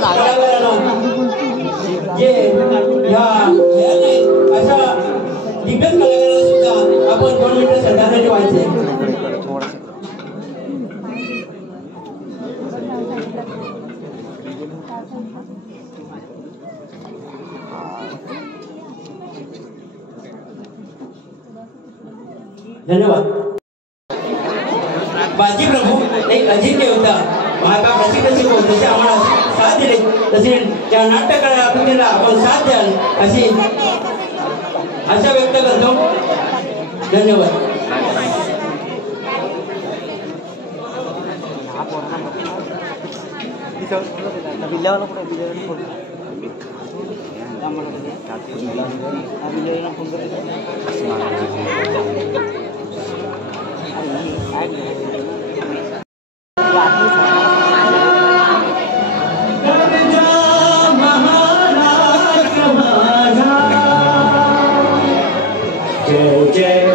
कलाकारांना जे या अशा दिग्गज कलाकारांना सुद्धा आपण 2 मिनिटं श्रद्धांजली वाहायचे. धन्यवाद. बाजी प्रभू एक अजिंक्य होता. महाका प्रसिद्ध शिकवून जसे आम्हाला साथ दिले तसे त्या नाट्यकला कृतीला आपण साथ द्याल अशी आशा व्यक्त करतो. धन्यवाद. जय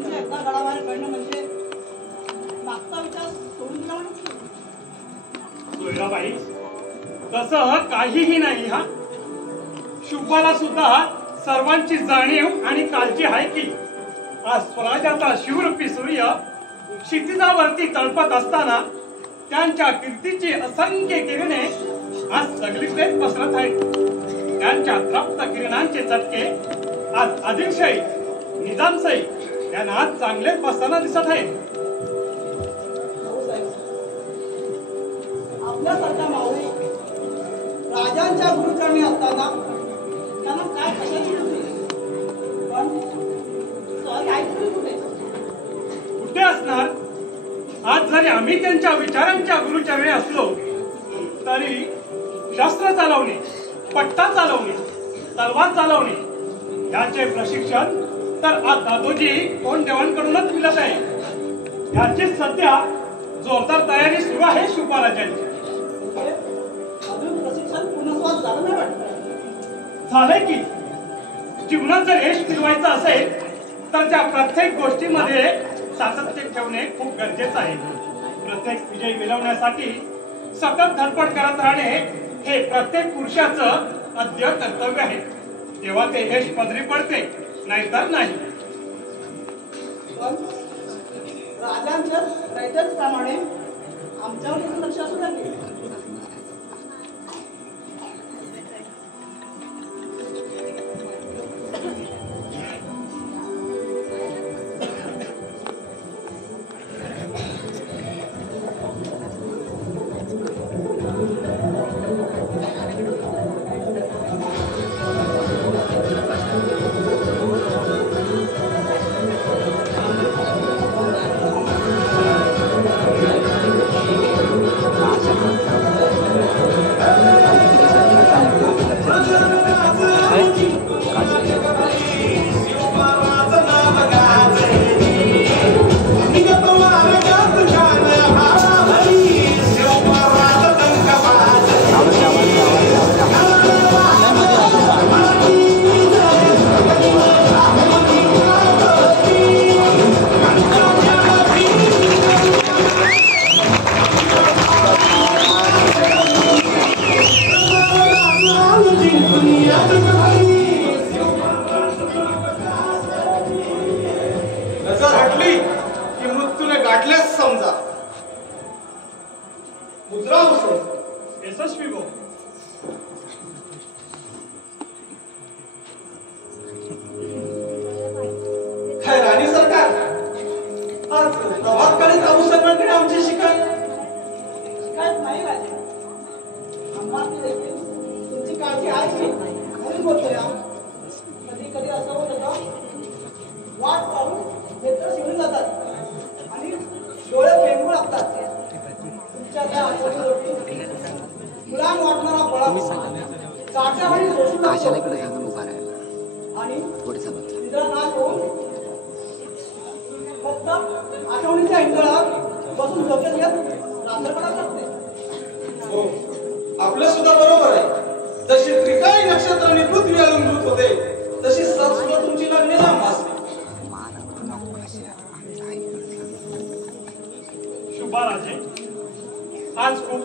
त्यांचं एकदा गडाबाहेर पडणं म्हणजे मागचा विचार सोडून दिला म्हणून. सोयराबाई, तसं काहीही नाही. हा शुभाला सुद्धा सर्वांची जाणीव आणि काळजी आहे की आज स्वराज्याचा शिवरूपी सूर्य क्षितिजावरती तळपत असताना त्यांच्या कीर्तीची असंख्य किरणे आज सगळीकडे पसरत आहेत. त्यांच्या तप्त किरणांचे चटके आज आदिलशाही निजामशाही यांना आज चांगले बसताना दिसत आहेत. आपल्यासारख्या माऊली राजांच्या गुरुचरणी असताना त्यांना काय कशाची होती, पण सॉरी ऐकली कुठे कुठे असणार? आज जरी आम्ही त्यांच्या विचारांच्या गुरुचरणी असलो तरी शस्त्र चालवणे, पट्टा चालवणे, तलवार चालवणे याचे प्रशिक्षण तर आज दादोजी कोण देवांकडूनच मिळत आहे. याची सध्या जोरदार तयारी सुरू आहे शिवबाराजांची. अजून प्रशिक्षण पूर्णत्वास झालं नाही वाटतं. झालंय की जीवनात जर यश मिळवायचं असेल तर त्या प्रत्येक गोष्टीमध्ये सातत्य ठेवणे खूप गरजेचं आहे. प्रत्येक विजय मिळवण्यासाठी सतत धडपड करत राहणे हे प्रत्येक पुरुषाचं आद्य कर्तव्य आहे. तेव्हा ते यश पदरी पडते, नाहीतर नाही. पण राजांच्या रायटर्स प्रमाणे आमच्यावर लक्ष असू लागले. आपलं सुद्धा बरोबर आहे. जशी त्रिकाळी नक्षत्र आणि पृथ्वी अलंकृत होते तशी सत सुद्धा तुमची लग्ने लांब असते. शुभाराजे आज खूप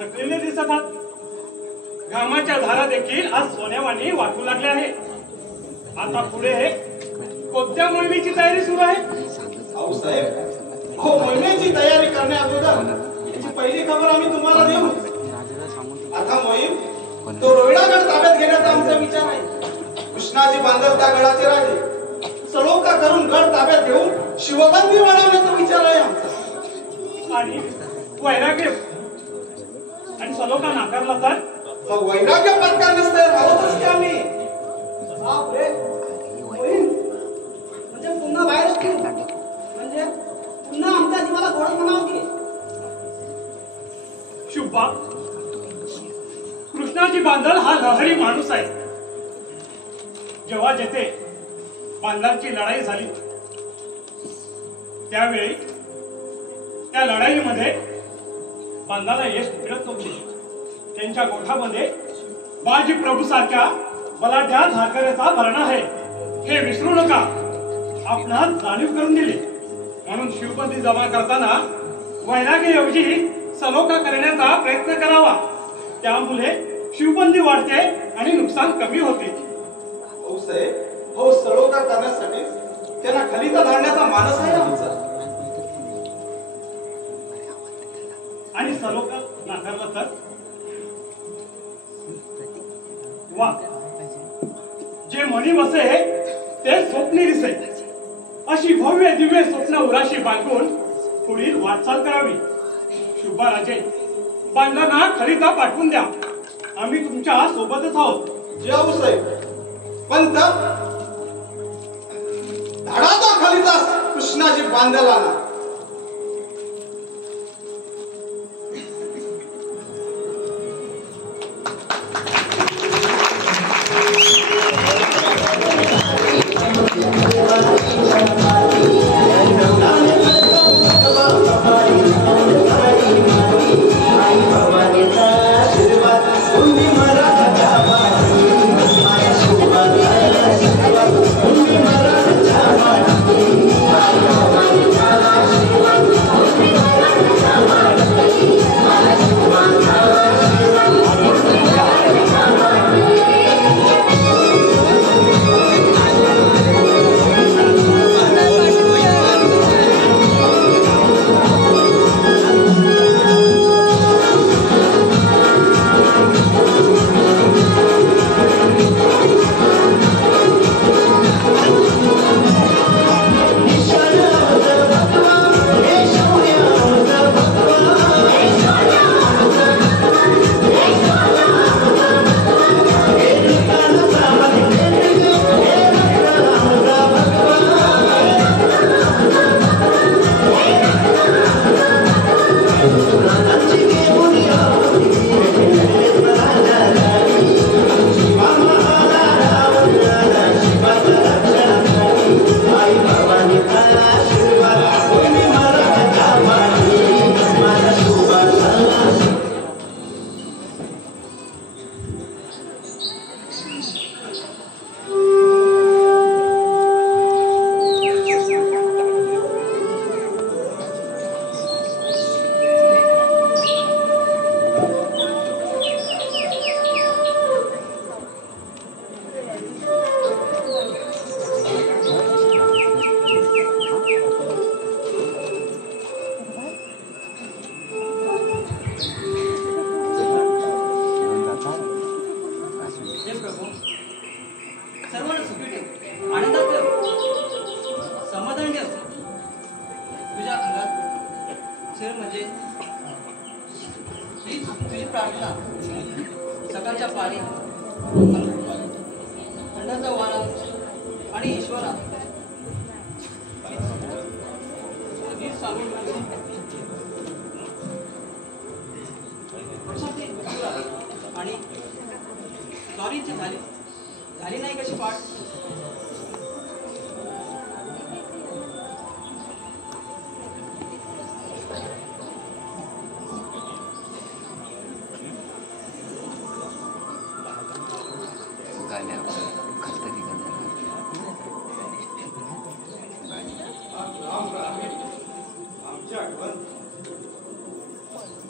थकलेले दिसत आहात. घामाच्या धारा देखील आज सोन्यावानी वाटू लागल्या आहे. आता पुढे कोणत्या मोहिमेची तयारी सुरू आहे? साहेब, हो, मोहिमेची तयारी करण्या अगोदर याची पहिली खबर आम्ही तुम्हाला देऊ. आता मोहीम तो रोहिडागड ताब्यात घेण्याचा आमचा विचार आहे. कृष्णाजी बांधव त्या गडाचे राजे सळोखा करून गड ताब्यात घेऊन शिवगंधी वाढवण्याचा विचार आहे आमचा. आणि वैराग्य आणि सलोखा नाकारला तर वैराग्य पत्करण्यास तयार आहोतच की आम्ही. बापरे, मोहीम म्हणजे पुन्हा बाहेरच की, म्हणजे पुन्हा आमच्या जीवाला गोडच म्हणावं की. शुभा, कृष्णाजी बांधल हा लहरी माणूस आहे. जेव्हा जेथे बांधलांची लढाई झाली त्यावेळी त्या लढाईमध्ये बांधाला यश मिळत नव्हते. त्यांच्या गोठामध्ये बाजी प्रभू सारख्या बलाढ्या धारकऱ्याचा भरणा आहे, हे विसरू नका. आपणास जाणीव करून दिली. म्हणून शिवबंदी जमा करताना वैराग्याऐवजी सलोखा करण्याचा प्रयत्न करावा. त्यामुळे शिवबंदी वाढते आणि नुकसान कमी होते. हो साहेब, हो सलोखा करण्यासाठी त्यांना खलिता धाडण्याचा मानस आहे आमचा. आणि सलोखा नाकारला तर वा, जे मनी बसे ते स्वप्नी दिसे. अशी भव्य दिव्य स्वप्न उराशी बांधून पुढील वाटचाल करावी. शुभा राजे, बांधलांना खलिता पाठवून द्या. आम्ही तुमच्या सोबतच आहोत. जाऊ साहेब, पण धाडाचा खलिता कृष्णाजी बांधायला ना.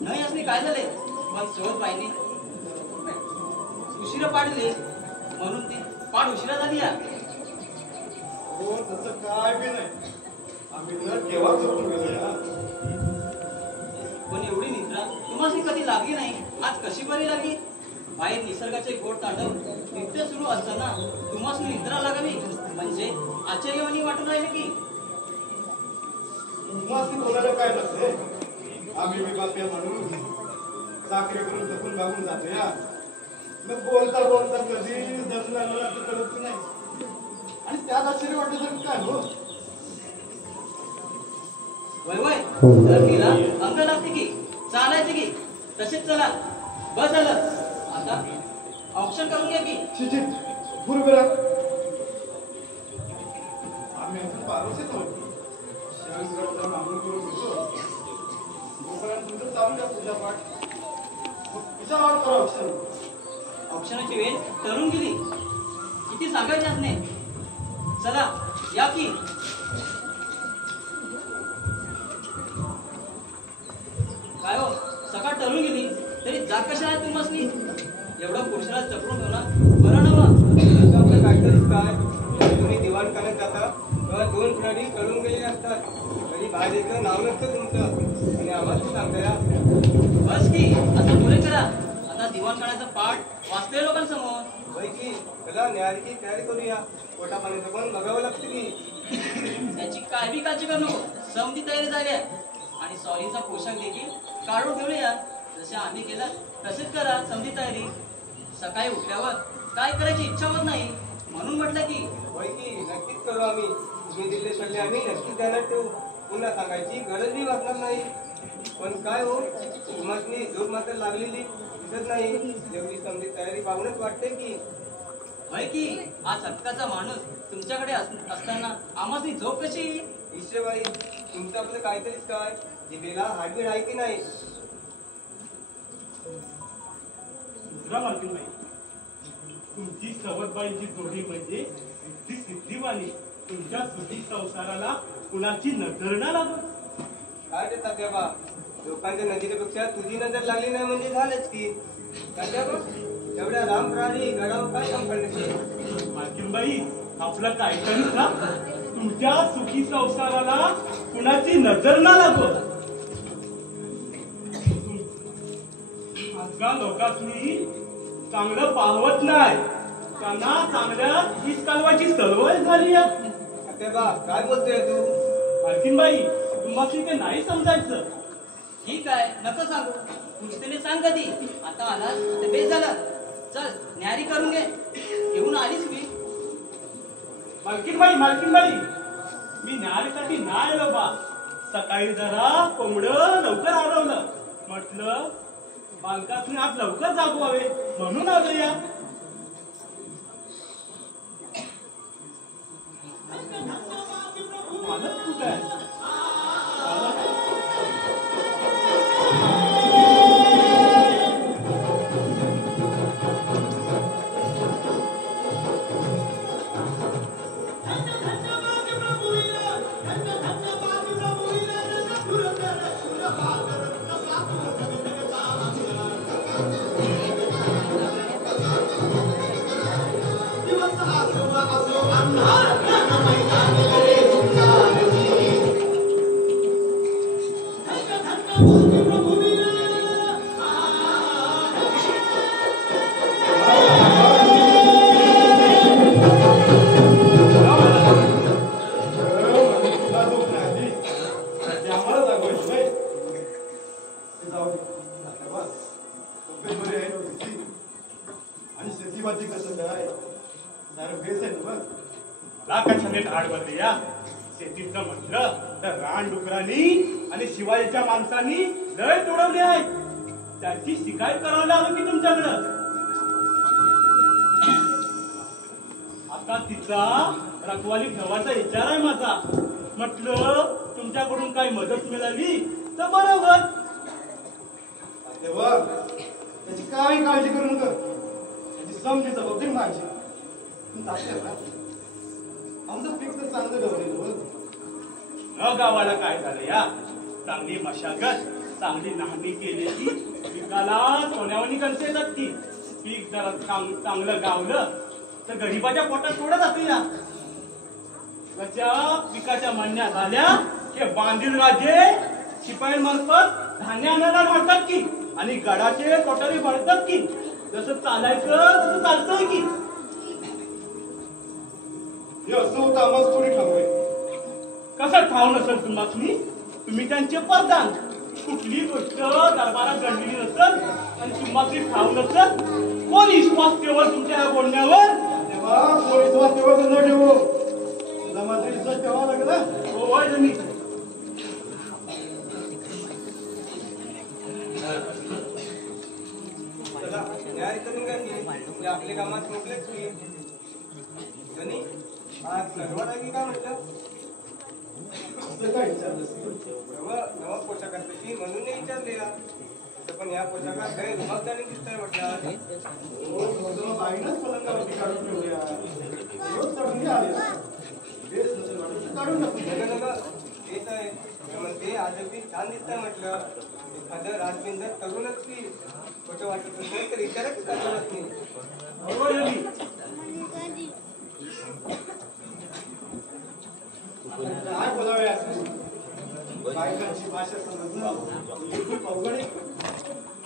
नाही असले काय झाले? मग सोबत पाहिजे उशिरा पाडले म्हणून ती पाड उशिरा झाली या. हो तसं काय बी नाही. आम्ही तर केव्हा झोपून गेलो या. पण एवढी निद्रा तुम्हाला कधी लागली नाही. आज कशी बरी लागली? बाहेर निसर्गाचे गोड तांडव नित्य सुरू असताना तुम्हाला निद्रा लागावी म्हणजे आश्चर्यवाणी वाटून राहिले की. तुम्हाला बोलायला काय नसते. आम्ही विभाग्य म्हणून चाकरी करून थकून भागून जातो या. मग बोलता बोलता कधी दर्शन लागलं कळत नाही. आणि त्यात आश्चर्य वाटलं तर काय हो. वय वय धरणीला अंग लागते की चालायचे की तसेच चला. बस झालं आता ऑप्शन करून घ्या की. शिक्षित बरोबर आम्ही अजून पारोसेच आहोत. शहर मागून करून घेतो. तुमचं चालू द्या पूजा पाठ. विचार करा ऑप्शन. ऑप्शनाची वेळ ठरून गेली. किती सांगायचे असणे. चला या की. काय हो सकाळ टरून गेली तरी जाग कशा आहे तुम्हाला एवढा पुरुषाला चपळून ठेवला बरं ना मग आपलं काहीतरीच काय तुम्ही दिवाण करत जाता तेव्हा 2 खिलाडी कळून गेले असतात तरी बाहेर यायचं नाव नसतं तुमचं आणि आम्हाला सांगता या बस की आता पुरे करा आता दिवाण काढायचा पाठ वाचले लोकांसमोर होय की चला न्यायालयाची तयारी करूया पोटा पाण्याचं पण बघावं लागतं की त्याची काय बी काळजी करू नको समधी तयारी झाली आहे आणि सॉरीचा पोशाख देखील काढून ठेवूया जसे आम्ही केलं तसेच करा समधी तयारी सकाळी उठल्यावर काय करायची इच्छा होत नाही म्हणून म्हटलं की होय की नक्कीच करू आम्ही तुम्ही दिले सल्ले आम्ही नक्कीच ध्यानात ठेवू पुन्हा सांगायची गरजही वाटणार नाही पण काय हो तुम्हाला झोप मात्र लागलेली दिसत नाही एवढी समधी तयारी पाहूनच वाटते की होय की आज हक्काचा माणूस तुमच्याकडे असताना आम्हाला झोप कशी ईश्वरबाई तुमचं आपलं काहीतरीच काय जिभेला हाडबीड आहे की नाही मालकीनबाई तुमची सवतबाईंची जोडी म्हणजे सिद्धिवाणी तुमच्या सुखी संसाराला कुणाची नजर ना लागत काय ते तात्याबा लोकांच्या नजरेपेक्षा तुझी नजर लागली नाही म्हणजे झालंच की तात्याबा एवढ्या रामप्राणी गडावर काय काम करण्याचे मालकीनबाई आपलं काहीतरी का तुमच्या सुखी संसाराला कुणाची नजर ना लागत आजकाल लोकांनी चांगलं पाहवत नाही त्यांना चांगल्या वीज कालवाची सवय झाली आहे तात्याबा काय बोलतोय तू मालकीनबाई तुम्हाला ते नाही समजायचं ठीक आहे नको सांगू पुस्तकाने सांग कधी आता आला ते बेस झाला चल न्यारी करून घे घेऊन आलीच मी मालकीनबाई मी न्यायासाठी नाही आलो बा सकाळी जरा कोंबडं लवकर हरवलं म्हटलं बालकासने आज लवकर जागवावे म्हणून आलो या मालक कुठं आहे शेतीचं म्हटलं तर रानडुकरांनी आणि शिवाजीच्या माणसांनी लय तोडवले आहेत त्याची शिकायत करावं लागलं की तुमच्याकडं आता तिचा रखवाली ठेवायचा विचार आहे माझा म्हटलं तुमच्याकडून काही मदत मिळाली तर बरोबर तेव्हा त्याची काय काळजी करू नका त्याची समजी जबाबदारी माझी आमचं पीक तर चांगलं गवलेलं न गावाला काय झालं या चांगली मशागत चांगली नाहणी केलेली पिकाला सोन्यावानी कणसे येतात की पीक जरा चांगलं गावलं तर गरीबाच्या पोटात थोडं जातं या त्याच्या पिकाच्या म्हणण्या झाल्या की बांधील राजे शिपायांमार्फत धान्य आणायला वाढतात की आणि गडाचे कोठारी भरतात की जसं चालायचं तसं चालतंय की असं होतं आम्हाला थोडी ठाऊय कसं ठाव नसेल तुम्ही त्यांचे प्रधान कुठली गोष्ट दरबारात घडलेली नसेल आणि तुम्हाला ठाव नसेल कोण विश्वास ठेवल तुमच्या बोलण्यावर तेव्हा कोण विश्वास ठेवायचा न ठेवू तुला मात्र विश्वास ठेवावा लागला हो होय तुम्ही चला तयारी करून घ्यायची आपल्या कामात मोकलेच मी धनी आज सर्व लागी काय म्हटलं असं काय विचारलं नवा पोशाख असल्याची म्हणून नाही विचारले पण या पोशाखात काही रुमालदारी दिसतंय म्हटलं बाईनच पलंगावरती काढून ठेवल्या रोज चढून आले बेस नसेल वाटत काढून टाकून बायकांची भाषा समजणं खूप अवघड आहे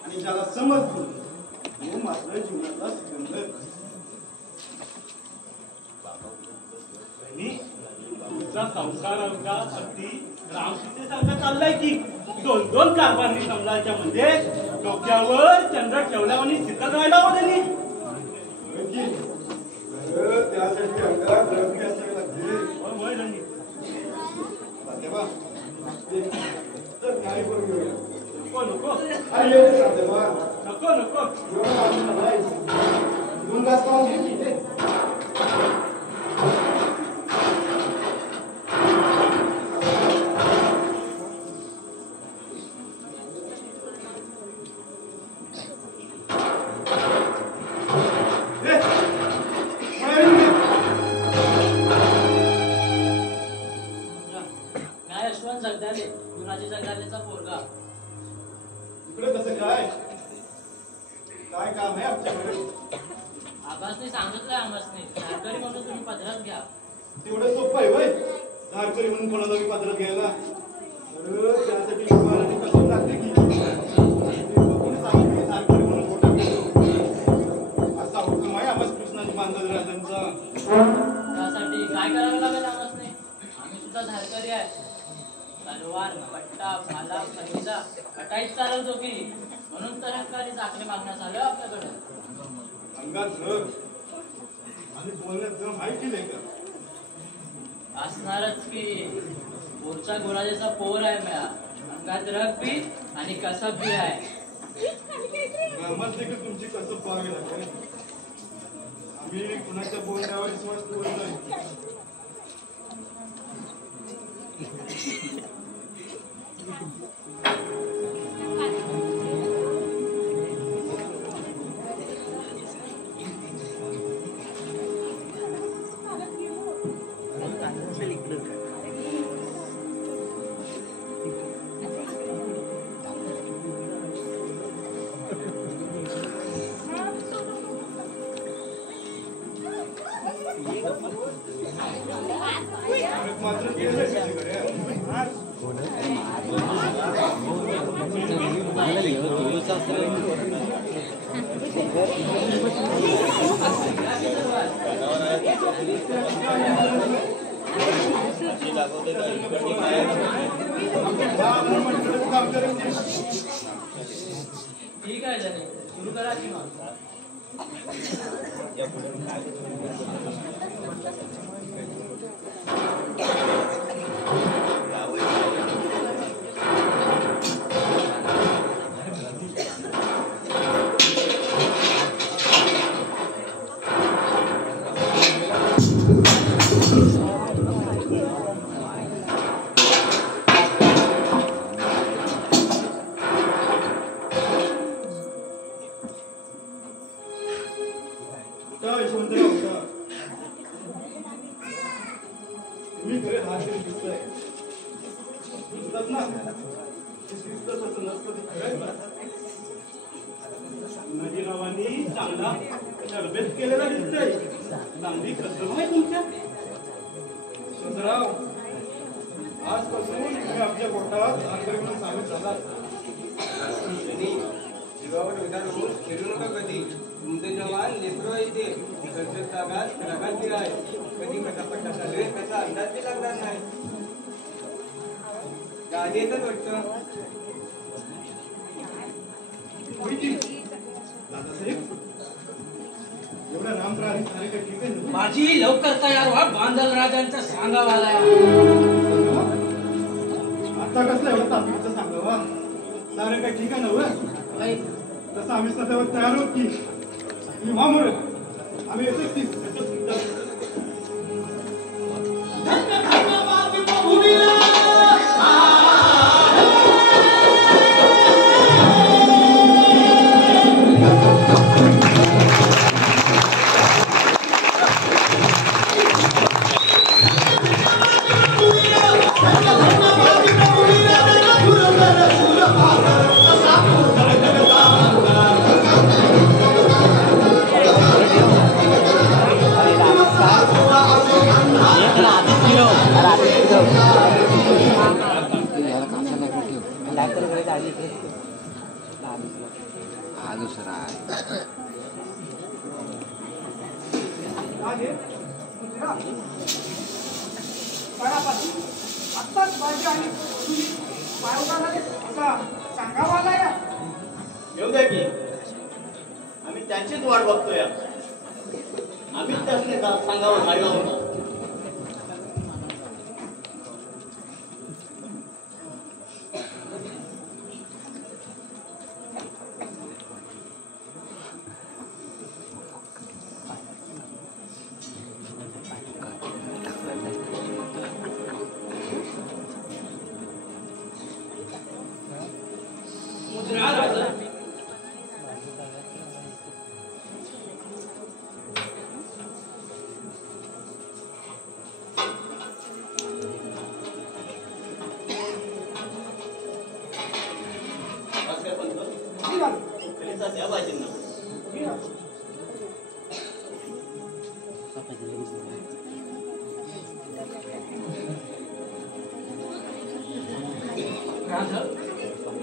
आणि ज्याला समजतो तो मात्र जीवनाचा सिकंदर. तुझा संसार अगदी रामसीतेसारखा चाललाय की 2-2 कारभारी समजायच्या मध्ये डोक्यावर चंद्र ठेवल्यावर चित्र राहिला हो त्यांनी. त्यासाठी अंगात रंग असावे लागते. होय रणजित. तर न्याय करून घेऊया. नको नको नको नको जगदालेचा पोरगा. इकडे कसं काय काय काम आहे आमच्याकडे? आबासने सांगितलंय आम्हासने धारकरी म्हणून तुम्ही पदरात घ्या. तेवढं सोपं आहे वय धारकरी म्हणून कोणाला मी पदरात घ्यायला? त्यासाठी महाराजांनी कसं लागते की बघून सांगितलं धारकरी म्हणून मोठा घेतो असा हुकूम आहे आम्हाला कृष्णाजी बांधल राजांचा. त्यासाठी काय करावं लागेल आम्हासने? आम्ही सुद्धा धारकरी आहे. तलवार पट्टा भाला खंजीरा अटाईच चालवतो की म्हणून तर हक्काने चाकरी मागण्यास आलोय आपल्याकडे. अंगात जर आणि बोलण्यात जर माहिती नाही का? असणारच की पोरच्या गुराजेचा पोर आहे म्या. अंगात रग बी आणि कसब बी आहे. गावात देखील तुमची कसं पाहावी लागते. आम्ही कुणाच्या बोलण्यावर विश्वास ठेवत नाही. मात्र ठीक आहे जनी सुरू करा की मग. चांगला तरबेज केलेला दिसतोय. चांगली कसम आहे तुमच्या. सुंदरराव आजपासून तुम्ही आमच्या पोटात धारकरी म्हणून सामील झालात. जीवावर उदार होऊन फिरू नका कधी. तुमचे जवान लेकरो येते कर्जत तागात रगात आहे. कधी कटापट चालेल त्याचा अंदाज बी लागणार नाही. गाडी येतच वाटतं. दादासाहेब एवढा रामराज ठीक आहे ना? माझी लवकर तयार व्हा. बांधल राजांचा सांगावाला आता कसलं एवढं तात्पुरतं सांगावा. सारं काय ठीक आहे ना? तसं आम्ही सदैव तयार होत की व्हा आम्ही येतोच की. आत्ताच पाहिजे आणि पाय उठायला असा सांगावा आला या येऊ द्या की आम्ही त्यांचीच वाट बघतोय. आम्हीच त्यासने सांगावं लागलो.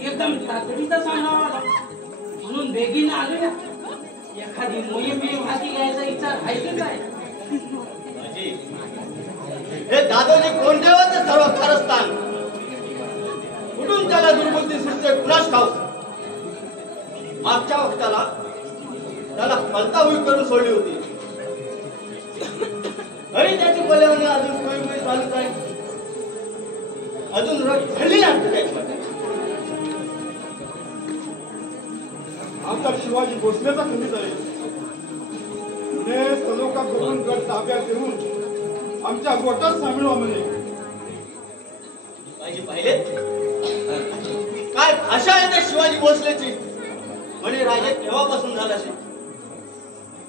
एकदम तातडीचा सांगावा म्हणून बेगीनं आलो. एखादी मोहीम हाती घ्यायचा विचार आहे की काय? हे दादोजी कोंडेवाचे सर्व कारस्थान कुठून त्याला दुर्बुद्धी सुटते कुणास ठाऊक. मागच्या वक्ताला त्याला फलताहुई करून सोडली होती. तरी त्याची बोलवणी अजून सोयी चालूच आहे. अजून रग घडली नाही. आमचा शिवाजी भोसलेचा खंडित आहे. पुणे सलोका करून गड ताब्यात घेऊन आमच्या गोटात सामील व्हा म्हणे. पाहिले काय भाषा आहे त्या शिवाजी भोसलेची. म्हणे राजे केव्हापासून झाला असेल.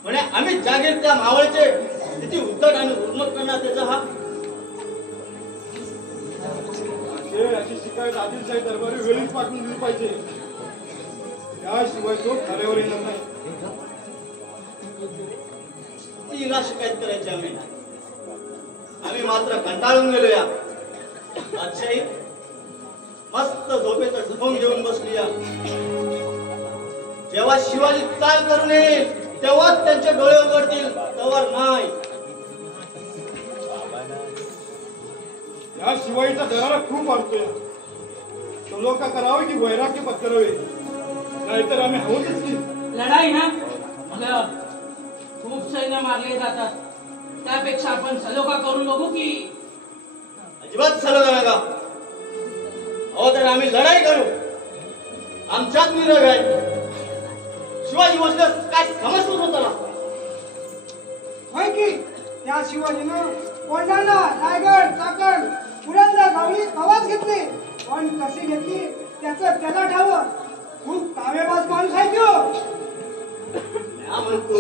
म्हणे आम्ही जागीर त्या मावळचे किती उद्धट आणि उन्मत करणार त्याचा हा. अशी शिकायत आदिलशाही दरबारी वेळीच पाठवून दिली पाहिजे. त्याशिवाय तो खऱ्यावर येणार नाही. तिला शिकायत करायची आम्ही मात्र कंटाळून गेलो. या बादशाही मस्त झोपेचा ढुंग घेऊन बसली. या जेव्हा शिवाजी चाल करून येईल तेव्हाच त्यांचे डोळे उघडतील, तेव्हा नाही. या शिवाईचा दरारा खूप वाढतोय. सलोका करावे की वैराग्य पत्करावे, नाहीतर आम्ही हवतच की. लढाई ना खूप सैन्य मारले जातात. त्यापेक्षा आपण सलोखा करून बघू की. अजिबात सलोखा नका. अहो तर आम्ही लढाई करू. आमच्यात निरोग आहे. शिवाजी भोसले काय समजतच होता. होय की त्या शिवाजीनं कोंढाणा रायगड चाकण पुरंदर गावली कवाच घेतली. पण कशी घेतली त्याचं त्याला ठावं. खूप कामेबाज माणूस आहे म्हणतो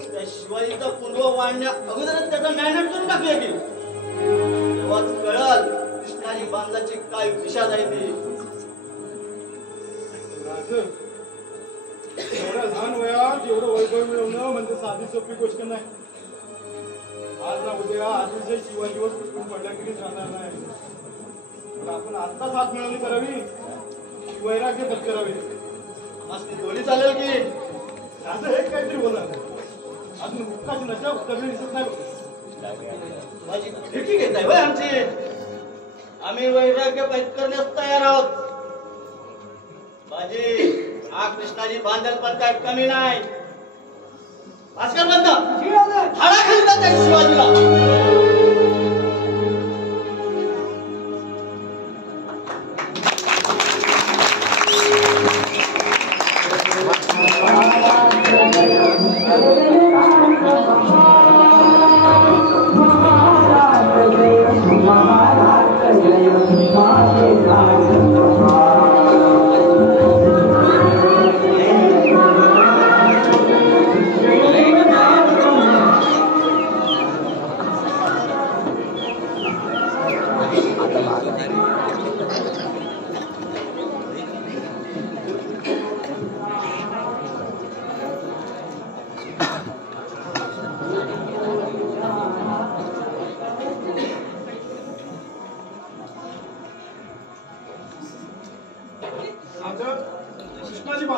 त्या शिवाजीचा पूर्व वाढण्या अगोदरच त्याचा मॅनेट करून टाकूया की. तेव्हाच कळल कृष्णाजी बांधलाची काय दिशा जाईल ती. एवढ्या लहान वयात एवढं वैभव मिळवणं म्हणजे साधी सोपी गोष्ट नाही. आज ना उद्या आदिलशाही शिवाजीवर तुटून पडल्याखेरीच राहणार नाही. पण आपण आत्ताच हात मिळवणी करावी, वैराग्य पत्करावे. मस्त दोन्ही चालेल की. असं हे काहीतरी बोला. अजून मुक्काची नशा उतरली दिसत नाही. माझी खिडकी घेत आहे आमची. आम्ही वैराग्य पत्करण्यास तयार आहोत. बाजी हा कृष्णाजी बांधल पण काय कमी नाही. भास्कर बंद हाडा खाली जात शिवाजीला.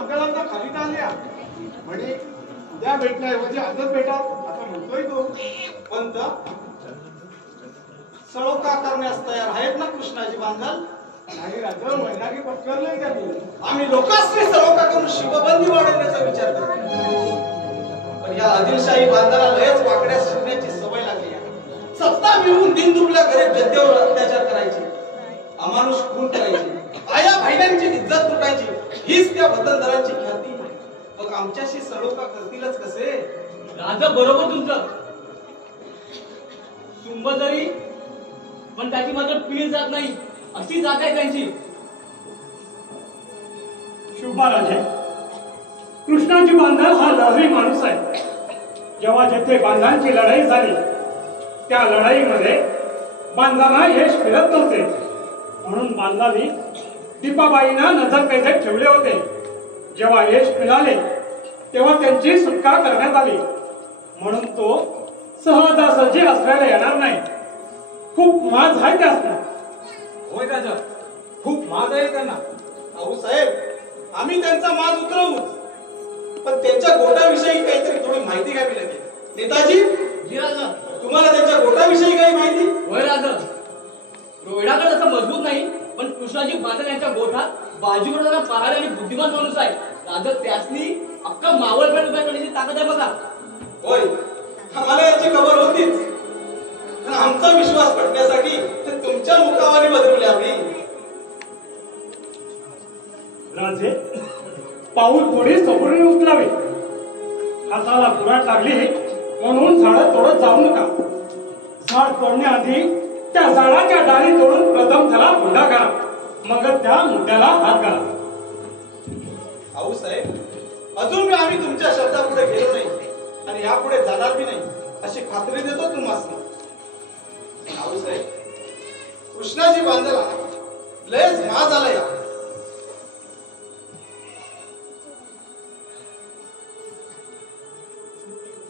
बांधकारांना खाली टाळल्या म्हणे उद्या भेटण्याऐवजी आजच भेटा आता म्हणतोय तो. पंत सळोका करण्यास तयार आहेत ना कृष्णाजी बांधल? नाही राजा, म्हणला की पत्करलंय त्यांनी. आम्ही लोकांनी सळोका करून शिवबंदी वाढवण्याचा विचार करतो, पण या आदिलशाही बांधला लयच वाकड्या शिकण्याची सवय लागली आहे. सत्ता मिळवून दिनदुबल्या गरीब जनतेवर अत्याचार करायचे, अमानुष खून करायचे, आया बहिण्यांची इज्जत लुटायची, हीच त्या वतनदारांची ख्याती. मग आमच्याशी सळोका करतीलच कसे? राजा बरोबर तुमचं. सुंब जरी पण त्याची मात्र पीळ जात नाही, अशी जात आहे त्यांची. शुभाराजे, कृष्णाजी बांधल हा लहरी माणूस आहे. जेव्हा जेथे बांधांची लढाई झाली त्या लढाईमध्ये बांधांना यश मिळत नव्हते, म्हणून बांधांनी दीपाबाईंना नजर कैदेत ठेवले होते. जेव्हा यश मिळाले तेव्हा त्यांची सुटका करण्यात आली, म्हणून तो सहजासहजी आश्रयाला येणार नाही. खूप माज आहे त्यास. होय राजा, खूप माज आहे त्यांना. भाऊ साहेब, आम्ही त्यांचा माज उतरवू, पण त्यांच्या गोटाविषयी काहीतरी थोडी माहिती घ्यावी लागेल. नेताजी, जी राजा. तुम्हाला त्यांच्या गोटाविषयी काही माहिती? होय राजा, रोहिडाकडे तसं मजबूत नाही, पण कृष्णाजी बांधल यांच्या गोठात बाजूकडे पहाड आणि बुद्धिमान माणूस आहे. राजा त्यासनी अख्खा मावळपेठ उभ्या करण्याची ताकद आहे बघा. होय, आम्हाला याची खबर होतीच, पण आमचा विश्वास पटण्यासाठी ते तुमच्या मुखावानी बदलू हवी. राजे, पाऊल थोडी सबुरीने उचलावे. हाताला कुऱ्हाड लागली म्हणून झाडं तोडत जाऊ नका. झाड तोडण्याआधी त्या झाडाच्या डाळी तोडून प्रथम त्याला हुंडा करा, मग त्या मुद्द्याला हात घाला. भाऊ साहेब, अजून आम्ही तुमच्या शब्दापुढे गेलो नाही आणि यापुढे जाणार बी नाही अशी खात्री देतो तुम्हाला. भाऊ साहेब, कृष्णाजी बांधला लयच माज आला या.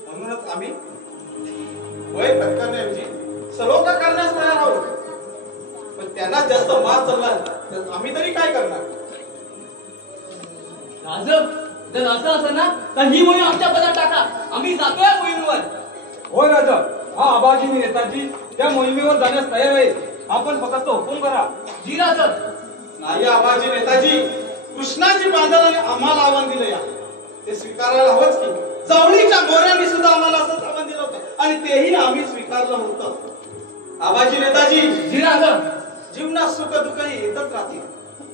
म्हणूनच आम्ही वय पत्करण्याऐवजी सळोका करण्यास तयार आहोत. पण त्यांना जास्त माज चालला तर आम्ही तरी काय करणार? राजा, जर असं असेल ना तर ही मोहीम आमच्या पदात टाका. आम्ही जातोय मोहिमेवर. होय राजा, हा आबाजी नेताजी त्या मोहिमेवर जाण्यास तयार आहे. आपण फक्त हुकूम करा. जी राजा. नाही आबाजी नेताजी, कृष्णाजी बांधवाने आम्हाला आव्हान दिलं या, ते स्वीकारायला हवंच की. जावळीच्या गोऱ्यांनी सुद्धा आम्हाला असंच आव्हान दिलं होतं आणि तेही आम्ही स्वीकारलं होतं. आबाजी नेताजी, जी राजा. जीवनात सुख दुःख हे येतच राहतील.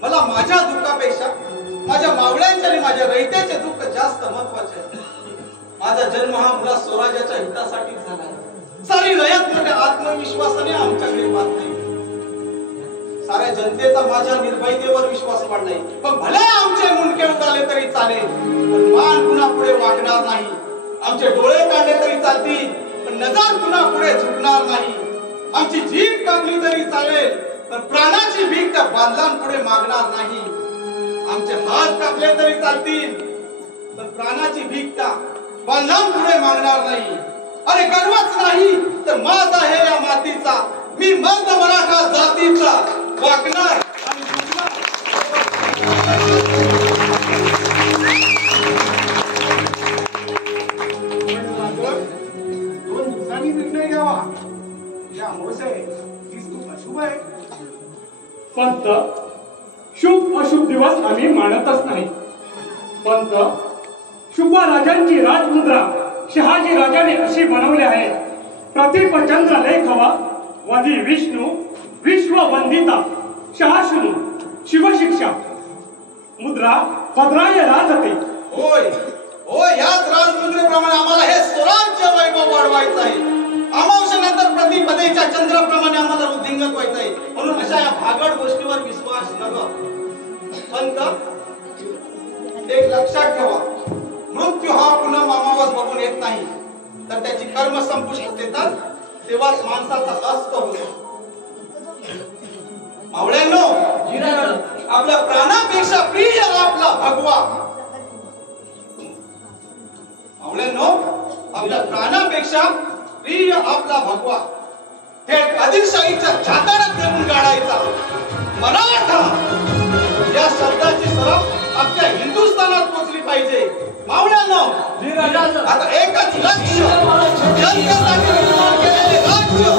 मला माझ्या दुःखापेक्षा माझ्या मावळ्यांचे आणि माझ्या रयतेचे दुःख जास्त महत्वाचे आहे. माझा जन्म हा मुला स्वराज्याच्या हितासाठी झाला आहे. सारी रयत मोठ्या आत्मविश्वासाने आमच्याकडे पाहत नाही. साऱ्या जनतेचा माझ्या निर्भयतेवर विश्वास वाढलाय. पण भले आमचे मुंडके उडाले तरी चालेल, पण मान पुन्हा पुढे वागणार नाही. आमचे डोळे काढले तरी चालतील, पण नजर पुन्हा पुढे झुकणार नाही. आमची जीभ कापली तरी चालेल, पण प्राणाची भीक त्या बांधलांपुढे मागणार नाही. आमचे हात कापले तरी चालतील, पण प्राणाची भीक त्या बांधलांपुढे मागणार नाही. अरे गर्वच नाही तर माझा आहे या मातीचा, मी मर्द मराठा जातीचा, वागणार आणि झुकणार. दोन दिवसांनी निर्णय घ्यावा. या अमावस्या आहे, तीच खूप अशुभ आहे. पंत, शुभ अशुभ दिवस आम्ही मानतच नाही. पंत, शुभ राजांची राजमुद्रा शहाजी राजाने अशी बनवली आहे. प्रतिपचंद्र लेखवा वदी विष्णू विश्ववंदिता शहाशुनु शिवशिक्षा मुद्रा भद्राय राजते. होय होय, याच राजमुद्रेप्रमाणे आम्हाला हे स्वराज्य वैभव वाढवायचं आहे. अमावस्येनंतर प्रतिपदेच्या चंद्राप्रमाणे आम्हाला वृद्धिंगत व्हायचं आहे. म्हणून अशा या भागड गोष्टीवर विश्वास नका. पंत, एक लक्षात ठेवा, मृत्यू हा पुन्हा अमावास बघून येत नाही, तर त्याची कर्म संपुष्टात येतात, तेव्हाच माणसाचा अस्त होतो. मावळ्यांनो, आपल्या प्राणापेक्षा प्रिय आपला भगवा. मावळ्यांनो, आपल्या प्राणापेक्षा प्रिय आपला भगवा थेट आदिलशाहीच्या छाताडात देऊन गाडायचा. मराठा या शब्दाची सराव अख्ख्या हिंदुस्थानात पाहिजे. मावळ्यांनो, आता एकच लक्ष, जनतेसाठी निर्माण केलेले राज्य,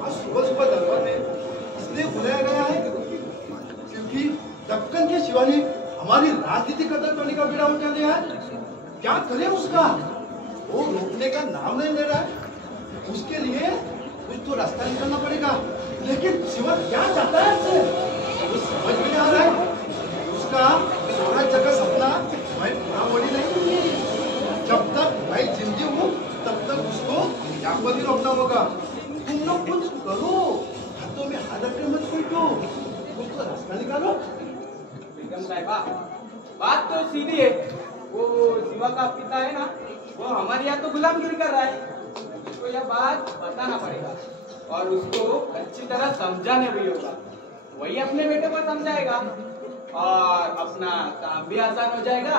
आज सुबह सुबह दरबार में इसलिए बुलाया गया है क्योंकि दक्कन के शिवानी हमारी राजनीति कदर करने का बीड़ा उठा लिया है. क्या करे उसका? वो रोकने का नाम नहीं ले रहा है. उसके लिए कुछ तो रास्ता निकालना पड़ेगा. लेकिन शिवा क्या चाहता है उससे? वो समझ में नहीं आ रहा है. उसका स्वराज्य का सपना मैं पूरा बोली नहीं. जब तक मैं जिंदगी हूँ तब तक उसको यहाँ पर ही रोकना होगा. तुम लोग कुछ करो, हाथों में हाथ रख के मत बैठो, कुछ तो रास्ता निकालो. बेगम साहिबा, बात तो सीधी है. वो शिवा का पिता है ना, वो हमारे यहाँ तो गुलामगिरी कर रहा है. उसको यह बात बताना पड़ेगा और उसको अच्छी तरह समझाने भी होगा. वही अपने बेटे को समझाएगा और अपना काम भी आसान हो जाएगा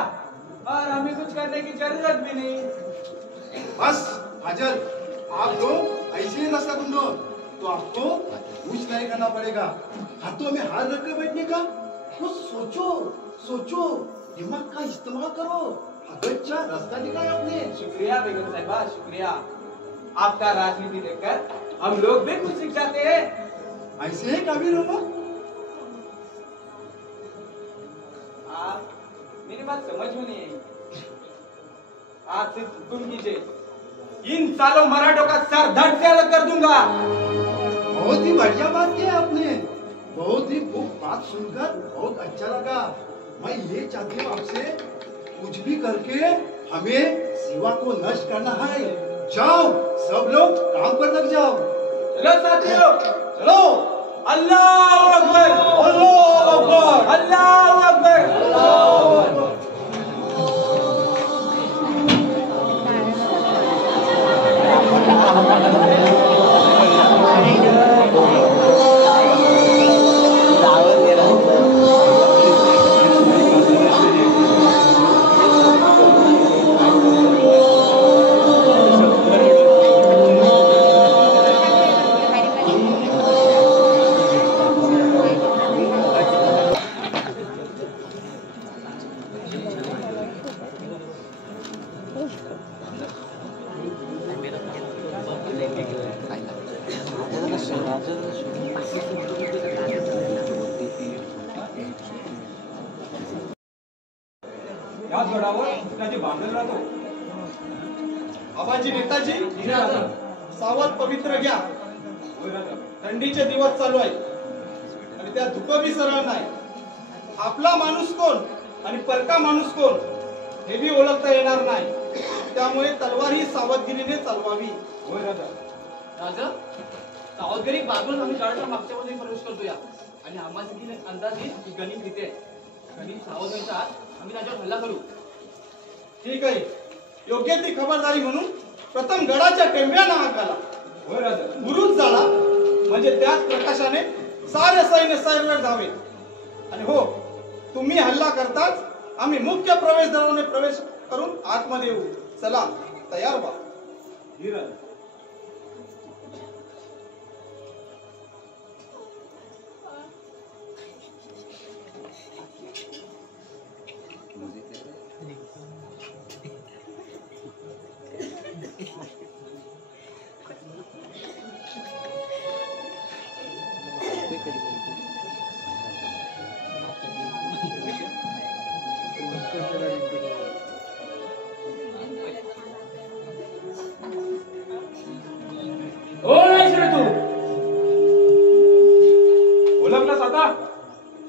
और हमें कुछ करने की जरूरत भी नहीं. बस हाजर, आप लोग ऐसे ही रास्ता ढूंढो तो आपको कुछ नहीं करना पड़ेगा. हाथों में हाथ रख के बैठने का कुछ सोचो, सोचो, दिमाग का इस्तेमाल करो. अच्छा रास्ता निकाल आपने. शुक्रिया बेगम साहिबा, शुक्रिया. आपका राजनीति देखकर हम लोग भी कुछ सीख जाते हैं. ऐसे ही काबिल हो. आप मेरी बात समझ में नहीं आई. आप सिर्फ हुक्म कीजिए, इन सालों मराठों का सर धड़ से अलग कर दूंगा. बहुत ही बढ़िया बात की आपने. बहुत ही बात सुनकर बहुत अच्छा लगा. मैं ये चाहती हूँ आपसे, कुछ भी करके हमें शिवा को नष्ट करना है. जाओ सब लोग काम पर लग जाओ. चलो साथियों, चलो. अल्लाह अकबर, अल्लाह अकबर, अल्लाह अकबर, अल्लाह अकबर. या गडावर कृष्णाजी बांधलेला राहतो. आबाजी नेताजी, सावध पवित्र घ्या. थंडीचे दिवस चालू आहे आणि त्या धुकं बी सरळ नाही. आपला माणूस कोण आणि परका माणूस कोण हे बी ओळखता येणार नाही. त्यामुळे तलवार ही सावधगिरीने चालवावी. होय राजा. राजा, सावधगिरी बाजूला आम्ही गडाच्या मागच्या मध्ये प्रवेश करतोया आणि आम्हाला अंदाज येईल की गणित किती आहे. गणित सावध व्हायच्या आत आम्ही त्याच्यावर हल्ला करू. ठीक आहे. योग्य ती खबरदारी म्हणून प्रथम गडाच्या टेंब्याना हाक घाला. होय राजा. बुरुज जाळा म्हणजे त्याच प्रकाशाने सारे सैन्य सैरवर जावे. आणि हो, तुम्ही हल्ला करताच आम्ही मुख्य प्रवेशद्वाराने प्रवेश करून आतमध्ये येऊ. चला, तयार व्हा. ही राजा. ओळखलास आता?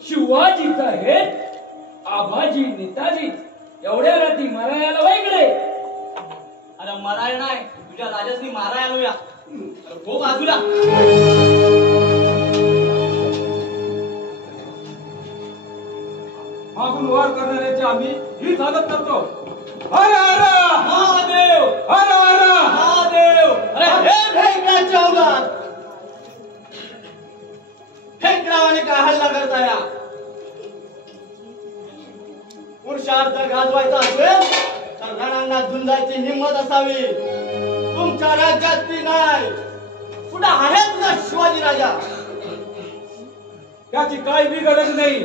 शिवाजीचा हे आबाजी नेता बाजूला. मागून वार करणाऱ्याची आम्ही ही स्वागत करतो. हर हर महादेव, हर हर महादेव. अरे हे भेटण्याच्या अवघात फेक नावाने काय हल्ला करताय? पुरुषार्थ गाजवायचा असेल तर रणांगणात झुंजायची हिंमत असावी. तुमच्या राज्यात ती नाही. पुढे आहेच ना शिवाजी राजा. त्याची काही बी गरज नाही.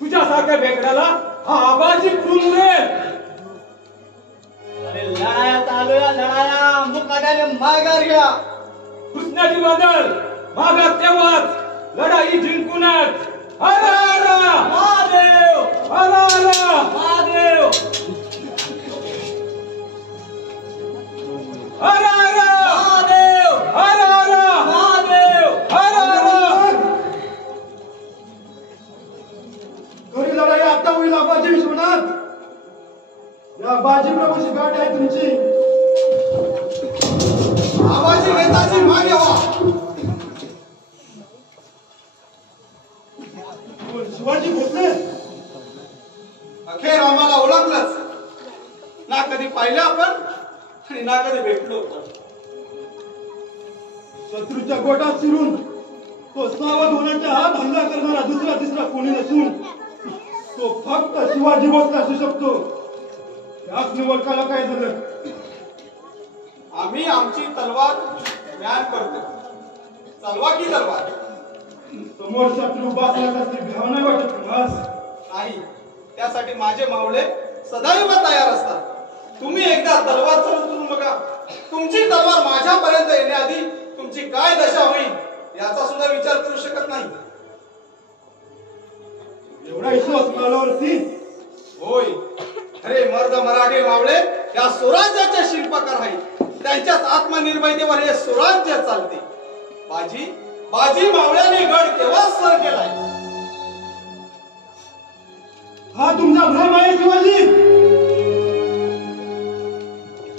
तुझ्यासारख्या बेकड्याला हा आबाजी पुरून मिळेल. अरे लढायात आलोय, लढाया मुकाट्याने माघार घ्या. कृष्णाची बदल मागत तेव्हाच लढाई जिंकूनच. हर हर महादेव, हर हर महादेव. हर हर महादेव, हर हर महादेव. हर हर. घरी लढाई आता होईल आबाजी विश्वनाथ. या बाजी प्रभूची गाठ आहे तुमची. आवाजी घेताची मागे व्हा. शिवाजी भोसले अखेर आम्हाला ओळखलंच. ना कधी पाहिलं आपण आणि ना कधी भेटलो. शत्रूच्या गोटात शिरून तो सावध होण्याच्या हात हल्ला करणारा दुसरा तिसरा कोणी नसून तो फक्त शिवाजी भोसले असू शकतो. त्याच निवडकाला काय झालं? आम्ही आमची तलवार म्यान करतो. चालवा की तलवार. समोर शत्रू बासला कसली भ्याव नाही वाटत तुम्हास? नाही, त्यासाठी माझे मावळे सदैव तयार असतात. तुम्ही एकदा तलवार चालवून बघा. तुमची तलवार माझ्यापर्यंत येण्याआधी तुमची काय दशा होईल याचा सुद्धा विचार करू शकत नाही. एवढा विश्वास मिळाल्यावरती होय, अरे मर्द मराठे मावळे या स्वराज्याचे शिल्पकार आहेत. त्यांच्याच आत्मनिर्भयतेवर हे स्वराज्य चालते. बाजी मावळ्याने गड केव्हा सर केलाय? हा तुमचा भ्रम आहे शिवाजी.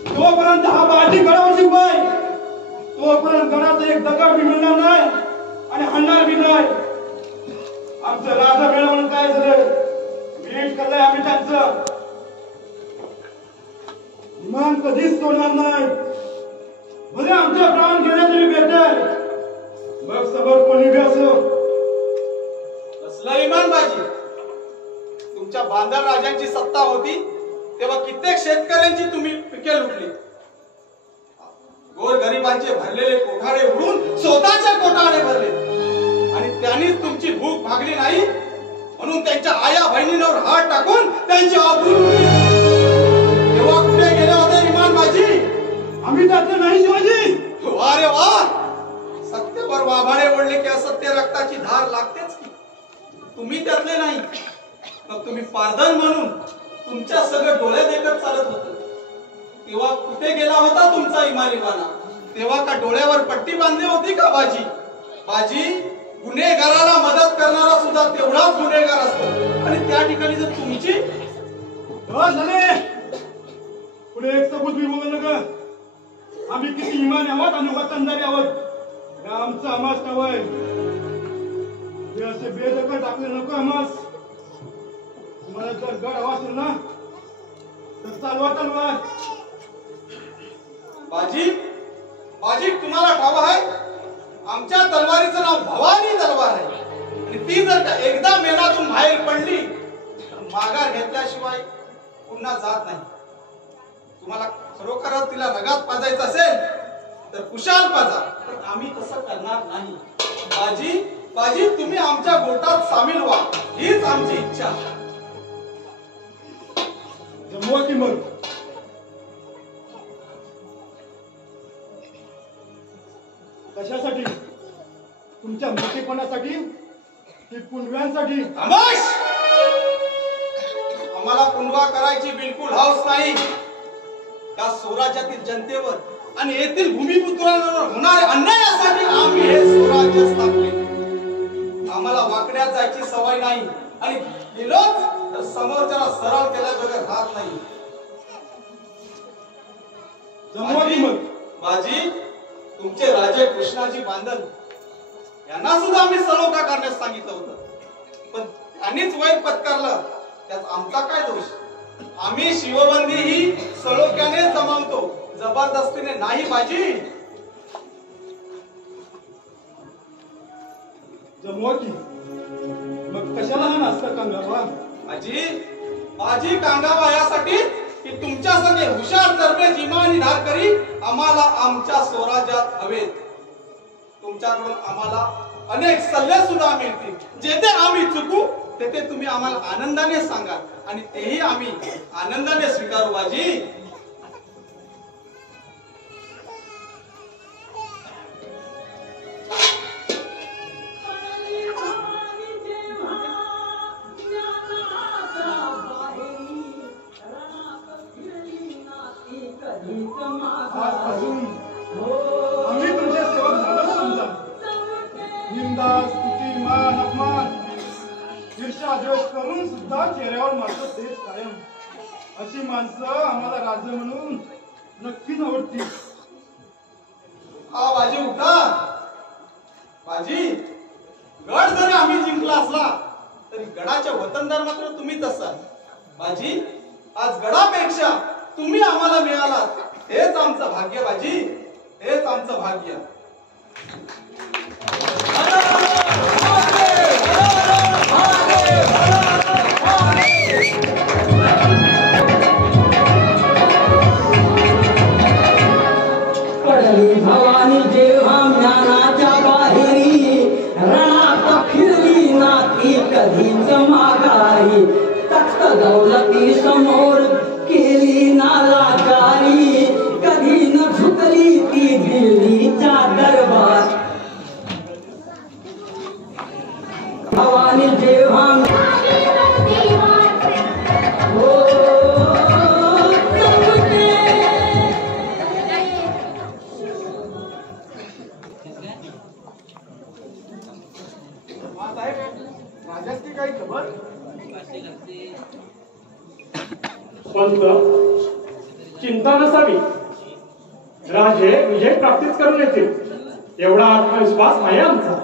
जोपर्यंत हा बाजी गडावर उभा आहे तोपर्यंत गडाचा एक दगड बी मिळणार नाही आणि हलणार बी नाही. आमचं राजा मेळ म्हणून काय झालं? मीठ करलंय आम्ही त्यांचं. इमान कधीच सोडणार नाही. भले आमच्या प्राण घेण्यात तरी भेटेल. मग समोर कोणी बी असो. कसलं इमान बाजी? तुमच्या बांधर राजांची सत्ता होती तेव्हा कित्येक शेतकऱ्यांची तुम्ही पिके लुटली. गोरगरिबांचे भरलेले कोठाडे उडून स्वतःचे कोठाडे भरले आणि त्यांनीच तुमची भूक भागली नाही म्हणून त्यांच्या आया बहिणींवर हात टाकून त्यांची आबरू लुटली. तेव्हा कुठे गेले होते इमान बाजी? आम्ही त्यातले नाही शिवाजी. वा रे वा. सत्तेवर वाभाडे ओढले की असत्य रक्ताची धार लागतेच की. तुम्ही त्यातले नाही. मग तुम्ही पारधन म्हणून तुमच्या सगळं डोळे देखत चालत होत. तेव्हा कुठे गेला होता तुमचा इमानीपणा? तेव्हा का डोळ्यावर पट्टी बांधली होती का बाजी? गुन्हेगाराला मदत करणारा सुद्धा तेवढाच गुन्हेगार असतो आणि त्या ठिकाणी जर तुमची झाले पुढे एक सबूत मी बोलू नका. आम्ही किती इमानी आहोत आणि वतनदारी आहोत हे आमचं आमास नवय. हे असे बेदखल टाकले नको आमास. तुम्हाला जर गड हवा असेल ना तर चालवा तलवार. बाजी तुम्हाला ठाव आहे आमच्या तलवारीचं नाव भवानी तलवार आहे आणि ती जर का एकदा मेणातून बाहेर पडली तर माघार घेतल्याशिवाय पुन्हा जात नाही. तुम्हाला खरोखरच तिला रगात पाजायचं असेल तर कुशाल पाजा, पण आम्ही तसं करणार नाही. बाजी तुम्ही आमच्या गोटात सामील व्हा हीच आमची इच्छा. जमवा की मग. कशासाठी? तुमच्या मोठेपणासाठी की पुनव्यांसाठी? आम्हाला पुनवा करायची बिलकुल हौस नाही. त्या स्वराज्यातील जनतेवर आणि येथील भूमिपुत्रांवर होणाऱ्या अन्यायासाठी आम्ही हे स्वराज्य स्थापले. आम्हाला वाकड्यात जायची सवय नाही आणि गेलोच तर समोरच्याला सरळ केल्या बगैर राहत नाही. तुमचे राजे कृष्णाजी बांधल यांना सुद्धा आम्ही सलोखा करण्यास सांगितलं होतं, पण त्यांनीच वैर पत्करलं. त्यात आमचा काय दोष? आम्ही शिवबंदी ही सलोख्याने जमावतो, जबरदस्तीने नाही बाजी. जमवा की मग कशाला हा नाश्ता कांगावा? बाजी कांगावा यासाठी की तुमच्या सगळे हुशार तरबे जिमा आणि धारकरी आम्हाला आमच्या स्वराज्यात हवेत. तुमच्याकडून आम्हाला अनेक सल्ले सुद्धा मिळतील. जेथे आम्ही चुकू तेथे तुम्ही आम्हाला आनंदाने सांगा आणि तेही आम्ही आनंदाने स्वीकारू. बाजी आजपासून आम्ही तुमचे सेवक झालो समजा. निंदा, स्तुती, मान, अपमान, ईर्ष्या, द्वेष करून सुद्धा चेहऱ्यावर मात्र तेच कायम. अशी माणसं आम्हाला राजे म्हणून नक्कीच आवडतील. हा बाजी उठा. बाजी गड जरी आम्ही जिंकला असला तरी गडाचे वतनदार मात्र तुम्हीच असाल. बाजी आज गडापेक्षा तुम्ही आम्हाला मिळालात हेच आमचं भाग्य. बाजी हेच आमचं भाग्य. पडली भवानी जेव्हा ज्ञानाच्या बाहेरी, रणात फिरली नाती कधीच माघारी. तख्त दौलती समोर केली नालाचारी, कधी न झुकली ती दिल्लीचा दरबार. भवानी जेव्हा राजाची काही खबर? पंत चिंता नसावी, राजे विजय प्राप्तीच करून येतील एवढा आत्मविश्वास आहे आमचा.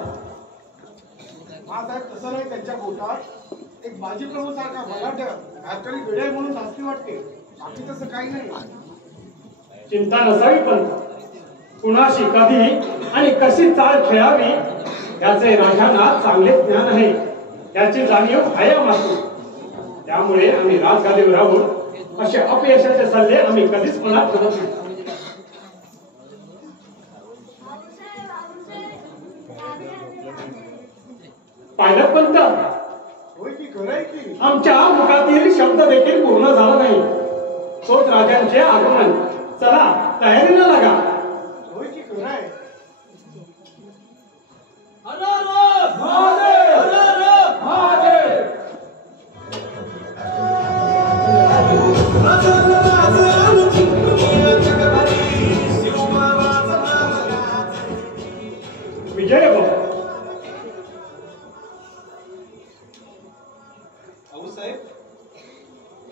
साहेब तसं नाही. त्यांच्या पोटात एक बाजी प्रभू सारखा बलाढ्य धारकरी गडे म्हणून धास्ती वाटते. बाकी तसं काही नाही. चिंता नसावी पंत, कुणाशी कधी आणि कशी चाल खेळावी याचे राजांना चांगले ज्ञान आहे. याची जाणीव आहे आम्हाला. त्यामुळे आम्ही राजगादीवर राहून असे अपयशाचे सल्ले आम्ही कधीच मनात ठेवत नाही. पाहिलं पंत, होय की खरंय की? आमच्या मुखातील शब्द देखील पूर्ण झाला नाही. तोच राजांचे आगमन. चला तयारीला लागा. होय की खरंय? विजय भाऊ, साहेब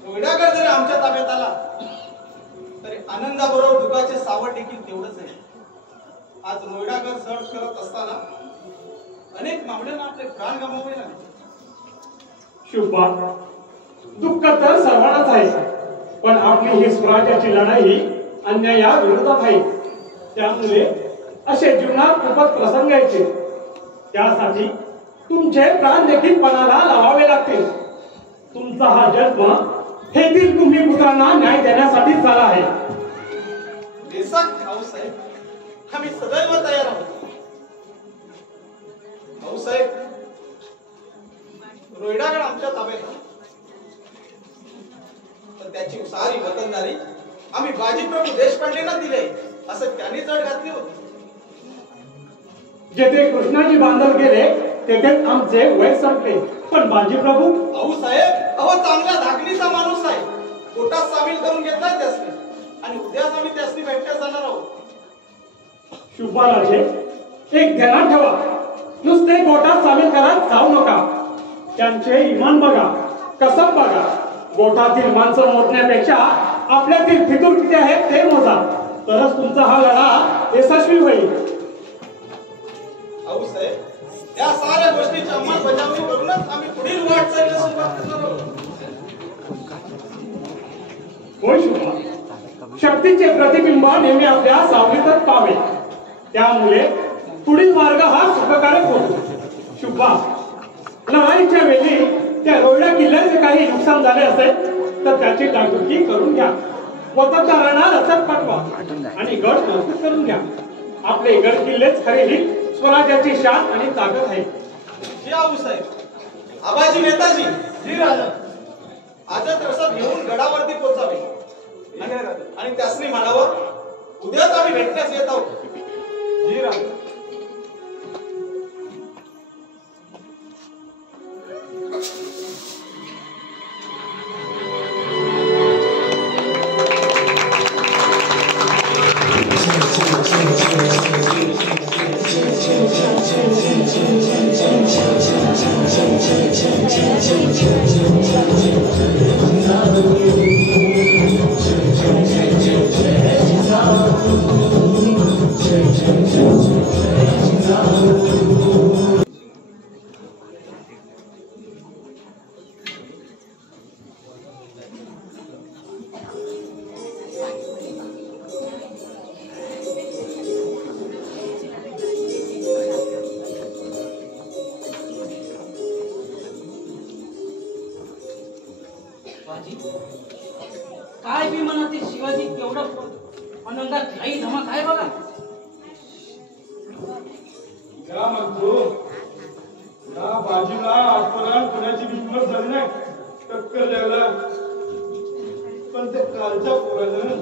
रोहिडागड जरी आमच्या ताब्यात आला तरी आनंदाबरोबर दुःखाचे सावट देखील तेवढंच आहे. आज रोहिडागड सण करत असताना अनेक मावळ्यांना आपले प्राण गमावे लागले. शुभा, दुःख तर सर्वांनाच आहे, पण आपली ही स्वराज्याची लढाई अन्याया विरोधात आहे. त्यामुळे असे जीवनात खूपच प्रसंग यायचे. त्यासाठी तुमचे प्राण देखील पणाला लावावे लागतील. तुमचा हा जन्म हेतील तुम्ही पुत्रांना न्याय देण्यासाठी झाला आहे. बेसाक भाऊसाहेब, आम्ही सदैव तयार आहोत. भाऊसाहेब, रोहिडागड आमच्या ताब्यात आहे, पण त्याची सारी वतनदारी आम्ही बाजीप्रभू देशपांडेंना दिले असं त्यांनी चढ घातली होती. जेथे कृष्णाजी बांधल गेले तेथेच आमचे वय संपले. पण बाजीप्रभू, भाऊसाहेब अहो चांगला धाकलीचा माणूस आहे. पोटात सामील करून घेतलाय त्यासनी आणि उद्याच आम्ही त्यासनी भेटण्यास जाणार आहोत. शुभाराजे, एक ध्यानात ठेवा, नुसते गोटात सामील करत जाऊ नका. त्यांचे इमान बघा, कसम बघा. गोटातील माणसं मोजण्यापेक्षा आपल्यातील फितूर किती आहेत ते मोजा. तरच तुमचा हा लढा यशस्वी होईल. आऊसाहेब, या साऱ्या गोष्टीची अंमलबजावणी करूनच आम्ही पुढील वाटचालीला सुरुवात करणार आहोत. होय शुभा, शक्तीचे प्रतिबिंब नेहमी आपल्या सावलीतच पावे, त्यामुळे पुढील मार्ग हा सुखकारक होतो. शुभा, लढाईच्या वेळी त्या रोयडा किल्ल्याचे काही नुकसान झाले असेल तर त्याची जागृती करून घ्या. वतनदारांना रसद पाठवा आणि गड मजबूत करून घ्या. आपले गड किल्लेच खरे ही स्वराज्याची शान आणि ताकद आहे. जी आऊसाहेब, आबाजी नेताजी, जी राजा. आजच रसद घेऊन गडावरती पोहोचावे आणि त्यासनी म्हणावं उद्याच आम्ही भेटण्यास येत आहोत. जी राजा. काय बी म्हणा ते शिवाजी तेवढं आनंदात काही धमाक आहे बघा. या म्हणतो या बाजीला आजपर्यंत कोणाची हिंमत झाली नाही टक्कर द्यायला. पण ते कालच्या पोरानं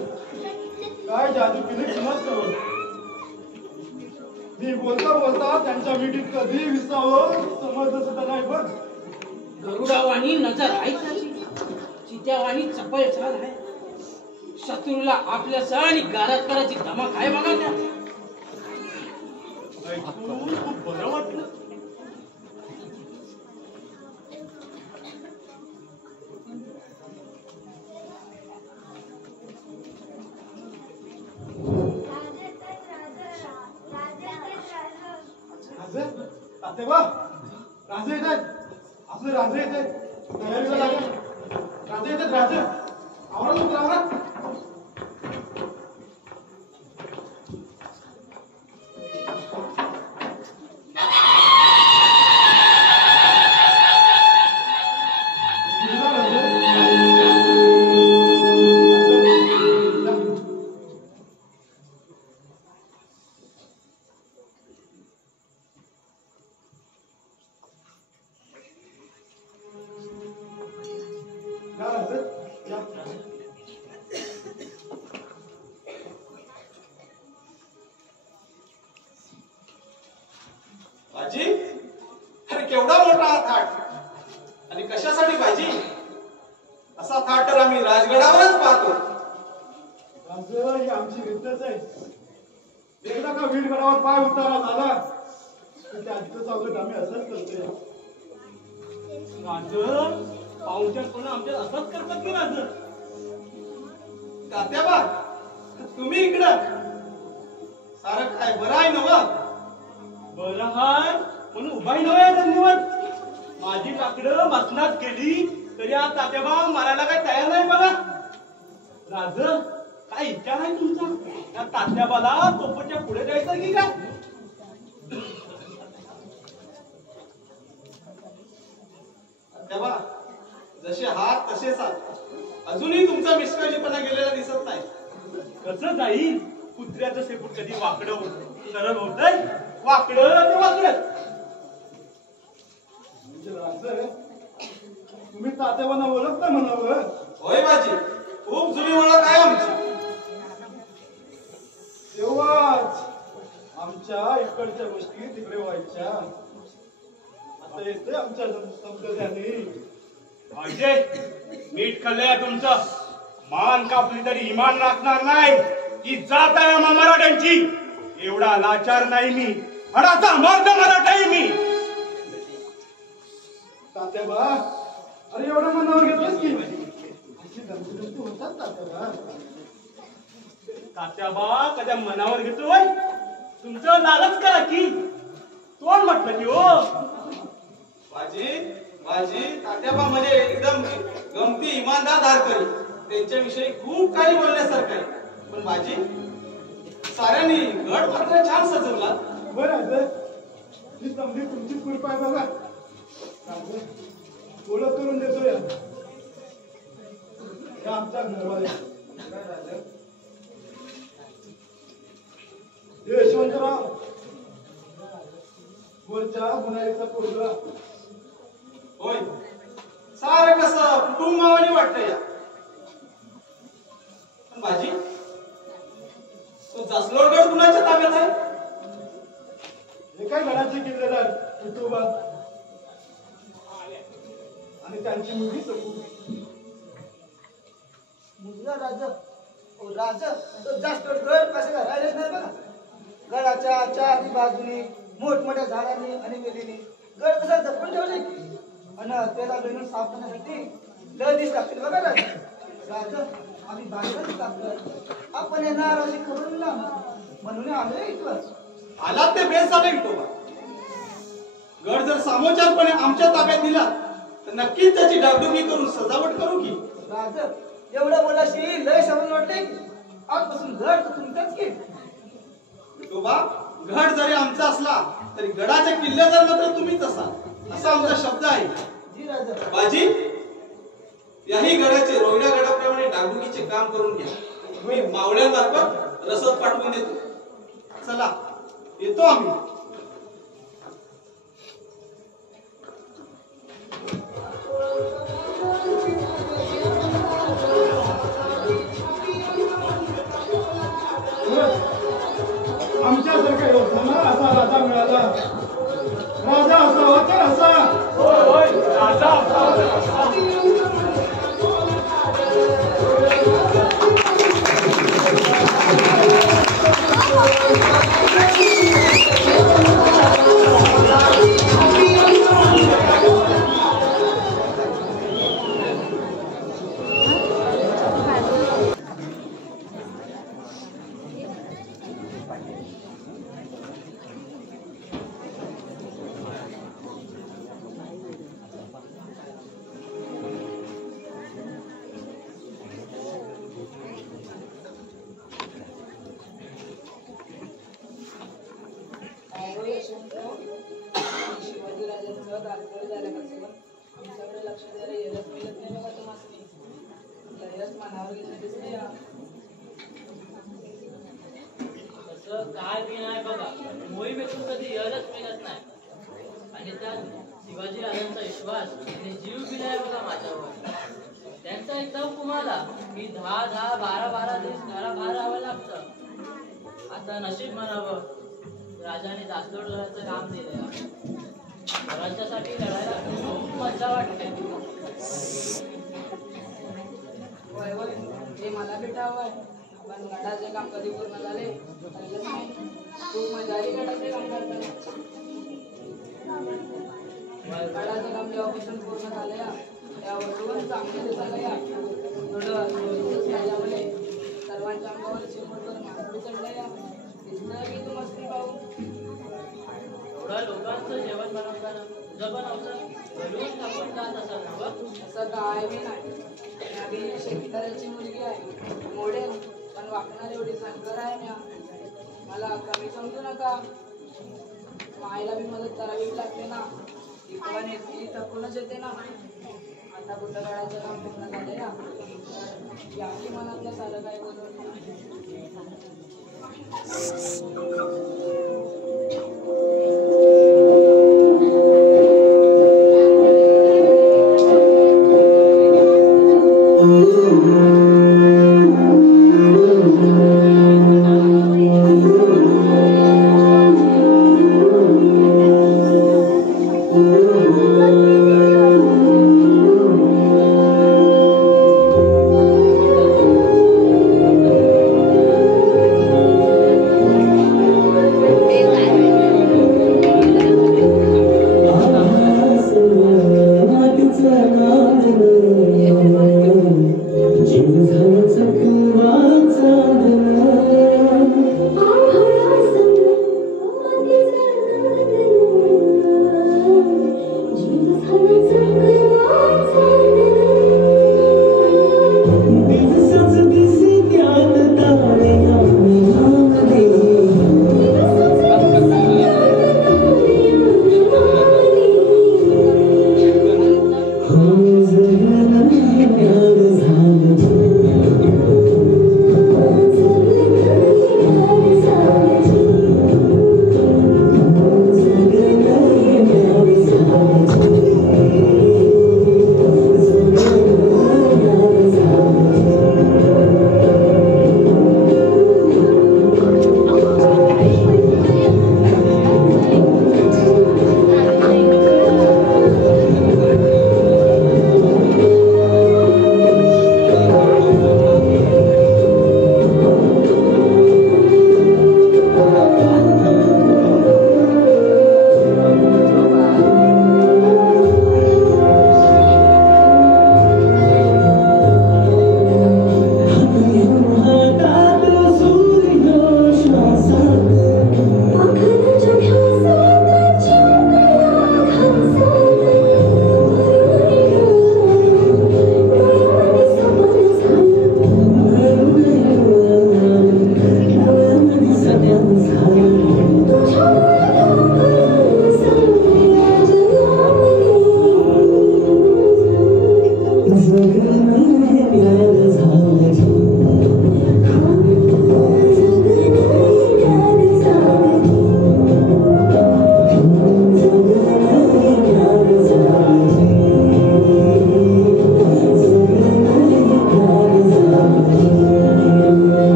काय जादू केली कुणाच कळलं. मी बोलता बोलता त्यांच्या मिठीत कधी विसावं समजलं सुद्धा नाही. बघ, गरुडावाणी नजर आहे त्याची, चित्यावाणी चपळ चाल आहे. शत्रूला आपल्या सह आणि गारात करायची धमक आहे बघा त्या. ऐकून खूप बरं वाटलं. राजे येत आहेत. आपले राजे येत आहेत. तयारीला लागेल. राजे येतात. राजे आवडत होत आवडत. बाजी, अरे केवढा मोठा हा थाट आणि कशासाठी बाजी? असा थाट तर आम्ही राजगडावरच पाहतो. राजा ही आमची रीतच आहे. एकदा का वीरगडावर पाय उतारा झाला तर त्याचं स्वागत आम्ही असंच करतोय. राजं, पाहुणचार कोण आमच्या असंच करतात की राजं? तात्याबा, तुम्ही इकडं सारं काय बरं आहे ना? बरं हाय म्हणून उभाही नव्हे धन्यवाद. माझी काकडं मसनात गेली तरी आज तात्याबा मारायला काही तयार नाही बघा. राज, काय इच्छा आहे तुमचा? त्या तात्याबाला तोफच्या पुढे जायचं की काय? तात्याबा, जसे हात तसेच हात. अजूनही तुमचा निष्काळजीपणा गेलेला दिसत नाही. कसं जाईल? कुत्र्याचं शेपूट कधी वाकडं होत सरळ होतंय? वाकडं ते वाकडं. तुम्ही तात्याबांना ओळखता म्हणावं. होय बाजी, खूप जुनी ओळख आहे आमची. तेव्हाच आमच्या इकडच्या गोष्टी तिकडे व्हायच्या. आता येते आमच्या समजण्याने. अजय, मीठ खाल्लंय तुमचं. मान कापली तरी इमान राखणार नाही. ही जात आहे आम्हा मराठ्यांची. एवढा लाचार नाही मी. हडाचा मर्द मराठा आहे मी. तात्याबा, अरे एवढं मनावर घेतलंस की अशी गमती होतात तात्याबा. तात्याबा कद्या मनावर घेतोय तुमचं लालच करा की तोंड म्हटलं की हो माझी तात्याबा म्हणजे एकदम गमती इमानदार धारकरी त्यांच्याविषयी खूप काही बोलण्यासारखं आहे पण माझी साऱ्यांनी गड मात्र छान सजवला बरं ही समजी तुमचीच कृपा आहे बघा ओळख करून देतो या आमचा घरवाले यशवंतराव वरच्या गुन्हाईचा पोरगा होय सारं कसं कुटुंबावानी वाटतं या पण माझी तो जासलोडगड कुणाच्या ताब्यात आहे एका गडाचे किल्लेदार विठोबा आणि त्यांची मुलगी सकू मुलगा राजा तो जास्त गड कसं राहिलेच नाही बघा गडाच्या चारही बाजूनी मोठमोठ्या झाडांनी आणि वेलीने गड कसा जपून ठेवले आणि त्याला बेनून साफ करण्यासाठी लय दिस लागतील बघा राजा आम्ही बाहेरच टाकलं आपण येणार अशी खबर ना म्हणून आलोय इथं आलात ते बेस झाले विठोबा गड जर सामोचारपणे आमच्या ताब्यात दिला तर नक्कीच त्याची डागडुगी करून सजावट करू की राजा एवढं बोलाशी लय समज वाटले आजपासून गड तर तुमचाच की विठोबा गड जरी आमचा असला तरी गडाच्या किल्ल्यादार मात्र तुम्हीच असाल असा आमचा शब्द आहे जी राजा बाजी याही गडाचे रोहिडा गडाप्रमाणे डागडुगीचे काम करून घ्या मी मावळ्यांमार्फत रसद पाठवून देतो चला येतो आम्ही आमच्यासारखा योद्धांना असा राजा मिळाला राजा असावा तर असा होय राजा असावा काय बी नाही बघा मोहिमेतून कधी यशच मिळत नाही आणि त्यात शिवाजी राजांचा विश्वास आणि जीव बी नाही बघा माझ्यावर त्यांचा एकदम कुमाला की 10-12 दिवस घराबाहेर राहावं लागतं आता नशीब म्हणावं राजाने जासलोड घराचं काम दिलं घराच्यासाठी लढायला खूप मजा वाटते हे मला भेटावं पण गडाचे काम कधी पूर्ण झाले खूप मजा आली गडाचे काम करताना गडाचं काम जेव्हापासून पूर्ण झालं त्यावरून चांगले दिसायला या थोडं राजामुळे सर्वांच्या अंगावर चिमटवर मांडू चढलं या दिसलं की तू मस्ती पाहू एवढ्या लोकांचं जेवण बनवताना तुझं बनवतं घरून आपण जात असाल ना असं काय बी नाही आम्ही शेतकऱ्याची मुलगी आहे मोडे पण वागणार एवढी संकर आहे ना मला कमी समजू नका मायला बी मदत करावी लागते ना ती पण येते थकूनच येते ना आता कुठं काळाचं काम पूर्ण झालंय ना याची मनातलं सारं काय बोलून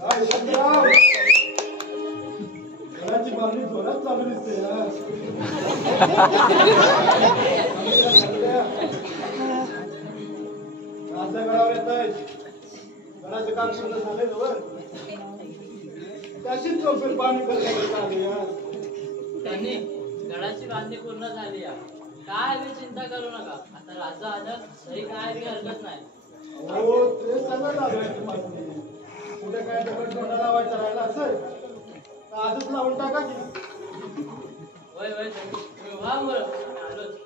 काय यशवंतराव, घराची बांधणी जोरात चालू दिसते यार. राजा गडावर येत आहे. गडाचं काम पूर्ण झालंय जवळ. त्याचीच चौकट बांधणी करण्याकरता आली यार. त्यांनी गडाची बांधणी पूर्ण झाली आहे. काय बी चिंता करू नका. आता राजा आला तरी काय बी हरकत नाही. हो ते सगळं लागलंय तुम्हाला. कुठे काय दगड तोंडा लावायचा राहिला असेल तर आजच लावून टाका की. होय होय तुम्ही व्हा बरं आलोच.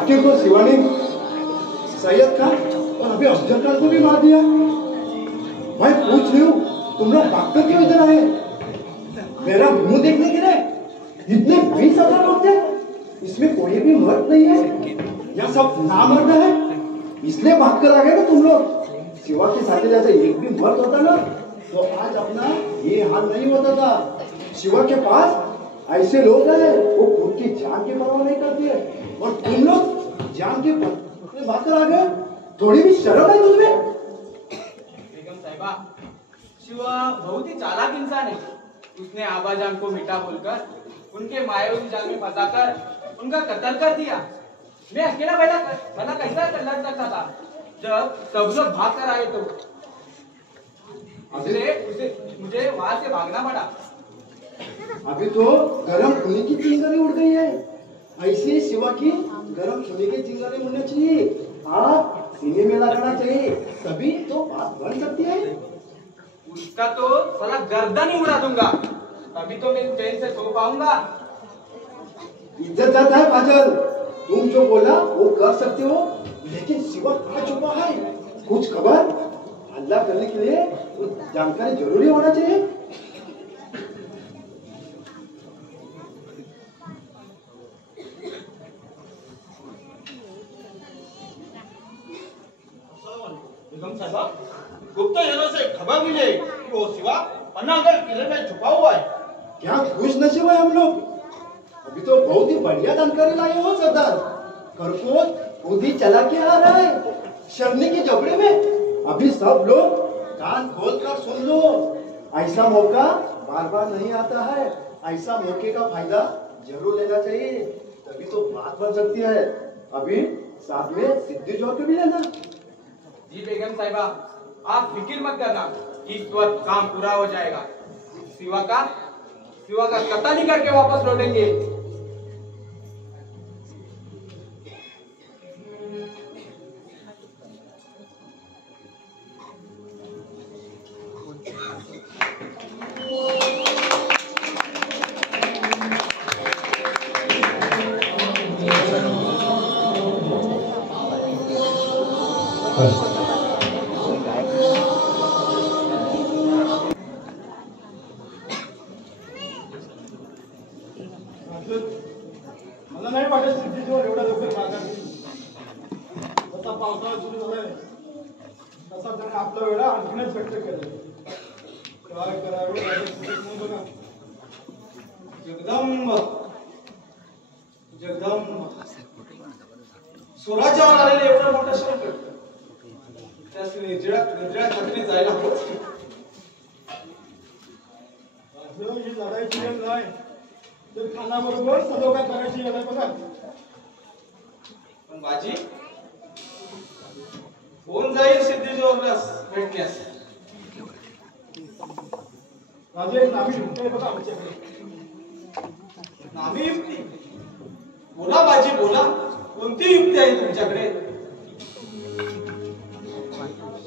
आखिर तो शिवानी सैयद खान और अभी अफजल खान को भी मार दिया. भाई पूछ रही हूँ तुम लोग भागकर क्यों इधर आए? मेरा मुंह देखने के लिए इतने 20,000 लोग थे. इसमें कोई भी मर्द नहीं है. यह सब नामर्द है. इसलिए भागकर आ गए ना तुम लोग. शिवा के साथ जैसे एक भी मर्द होता ना तो आज अपना ये हाल नहीं होता था. शिवा के पास ऐसे लोग हैं वो खुद की जान की परवाह नहीं करते और तुम लोग जान के भागकर आ गए. थोड़ी भी शर्म है तुझमें? बेगम साहिबा, शिवा बहुत ही चालाक इंसान है. उसने आबाजान को मिठा बोलकर उनके मायावी जाल में फंसाकर उनका कत्ल कर दिया. मैं अकेला भला कैसा लड़ सकता था जब सब लोग भाग कर आए तो. मुझे वहां से भागना पड़ा. अभी तो गरम खूनी की चिंगारी उड़ गई है. ऐसे शिवा की गरम खूनी की चिंगारी उड़नी चाहिए. आप सीने में लगाना चाहिए तभी तो बात बन सकती है. उसका तो साला गर्दन ही उड़ा दूंगा तभी तो मैं चैन से सो पाऊंगा. इज्जत जाता है पाजल. तुम जो बोला वो कर सकते हो लेकिन शिवा कहाँ छुपा है? कुछ खबर हल्ला करने के लिए कुछ जानकारी जरूरी होना चाहिए. बेगम साहबा, गुप्तचरों से खबर मिले कि वो शिवा पन्नागढ़ किले में छुपा हुआ है. क्या खुश नसीब है हम लोग. अभी तो बहुत ही बढ़िया जानकारी लाए हो सरदार. खरगोश खुद ही चला के आ रहा है शरनी के झगड़े में. अभी सब लोग कान खोल कर सुन लो. ऐसा मौका बार बार नहीं आता है. ऐसा मौके का फायदा जरूर लेना चाहिए तभी तो बात बन सकती है. अभी साथ में सिद्धि जोड़ के भी लेना. जी बेगम साहिबा, आप फिक्र मत करना. इस वक्त काम पूरा हो जाएगा. शिवा का कत्ल ही करके वापस लौटेंगे. मला नाही वाटत सिद्धीजवळ एवढा लवकर माघार. जसा पावसाळा सुरू झालाय तसा त्याने आपला वेळा आणखीनच घट्ट केला. काय करावे बघा. जगदंब स्वराज्यावर आलेले एवढं मोठं संकट त्यास निर्जळ्या खात्री जायला हवं. ही लढायची वेळ नाही तर खानाबरोबर सलोखा करायची वेळ आहे बघा. पण बाजी कोण जाईल सिद्धेश्वरलास भेटण्यास? राजे एक नामी युक्ती आहे बघा आमच्याकडे. नामी युक्ती? बोला बाजी बोला, कोणती युक्ती आहे तुमच्याकडे?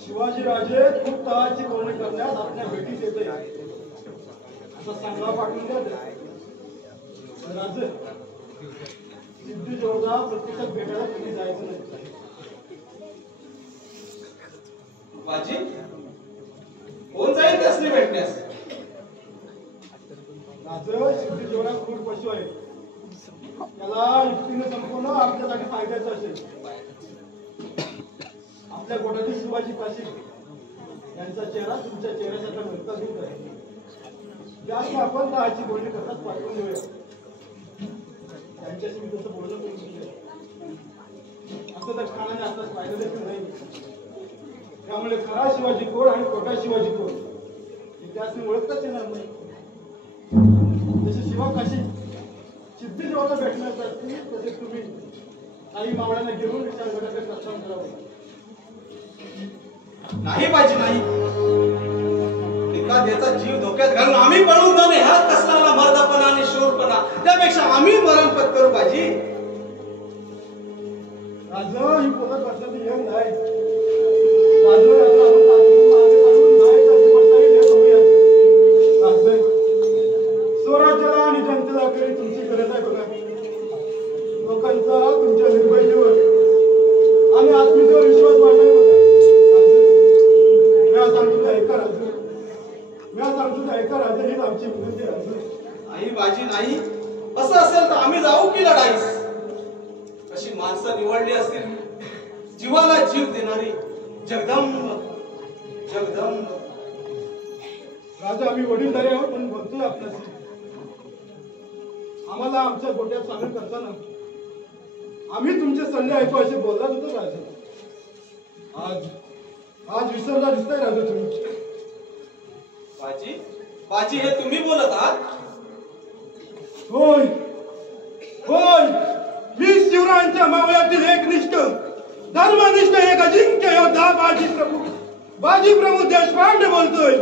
शिवाजी राजे खूप तळाची बोलणी करण्यास आपल्या भेटीस येते असं सांगा पाठवून द्या. राजे सिद्धेश्वरला प्रत्यक्षात भेटायला तुम्ही जायचं नाही. बाजी कोण जाईल त्यासनी भेटण्यास? राजे सिद्धेश्वरा क्रूर पशु आहे, त्याला युक्तीने संपवणं आपल्यासाठी फायद्याचं असेल. आपल्या गोटातील शिवाजी पाशी यांचा चेहरा तुमच्या चेहऱ्यासारखा घडता दूर आहे. त्यामुळे आपण दहाची बोलणी करताच पाठवून देऊया. त्यांच्याशी मी तसं बोलणं करू शकतो असं तर खानाने आताच पाहिलं देखील नाही. त्यामुळे खरा शिवाजी कोण आणि खोटा शिवाजी कोण हे त्यासनी ओळखताच येणार नाही. जसे शिवा काशी सिद्धेश्वराला भेटण्यासाठी तसे तुम्ही काही मावळ्यांना घेऊन विचारगटाकडे प्रस्थान करावं. नाही बाजी नाही, एखाद्याचा जीव धोक्यात घालून आम्ही पळून जाणे हा कसला मर्दपणा आणि शूरपणा. त्यापेक्षा आम्ही मरण पत्करू बाजी. राज ही पोलत वर्षाची येण नाही. राजू राजा आपण तात्पुरती मागे काढून नाही कधी पडता येईल हे बघूया. राजे स्वराज्याला आणि जनतेला करी तुमची गरज आहे बघा. लोकांचा तुमच्या निर्भयतेवर आणि आत्मीयतेवर विश्वास वाढलाय बघा. मी सांगतो ऐका राजू, मी सांगतो ऐका राजे, हीच आमची विनंती राजू. नाही बाजी नाही, असं असेल तर आम्ही जाऊ की लढाईस? अशी माणसं निवडली असतील जीवाला जीव देणारी जगदंब जगदंब. राजा आम्ही वडीलधारी आहोत म्हणून बोलतोय आपल्याशी. आम्हाला आमच्या गोट्यात सामील करताना आम्ही तुमचे सल्ले ऐकू असे बोललाच होतो राजा. आज विसरला दिसतंय राजा तुम्ही. बाजी बाजी हे तुम्ही बोलत आहात? होय होय, मी शिवरायांच्या मावळ्यातील एक निष्ठ धर्मनिष्ठ एक अजिंक्य योद्धा बाजी प्रभू देशपांडे बोलतोय.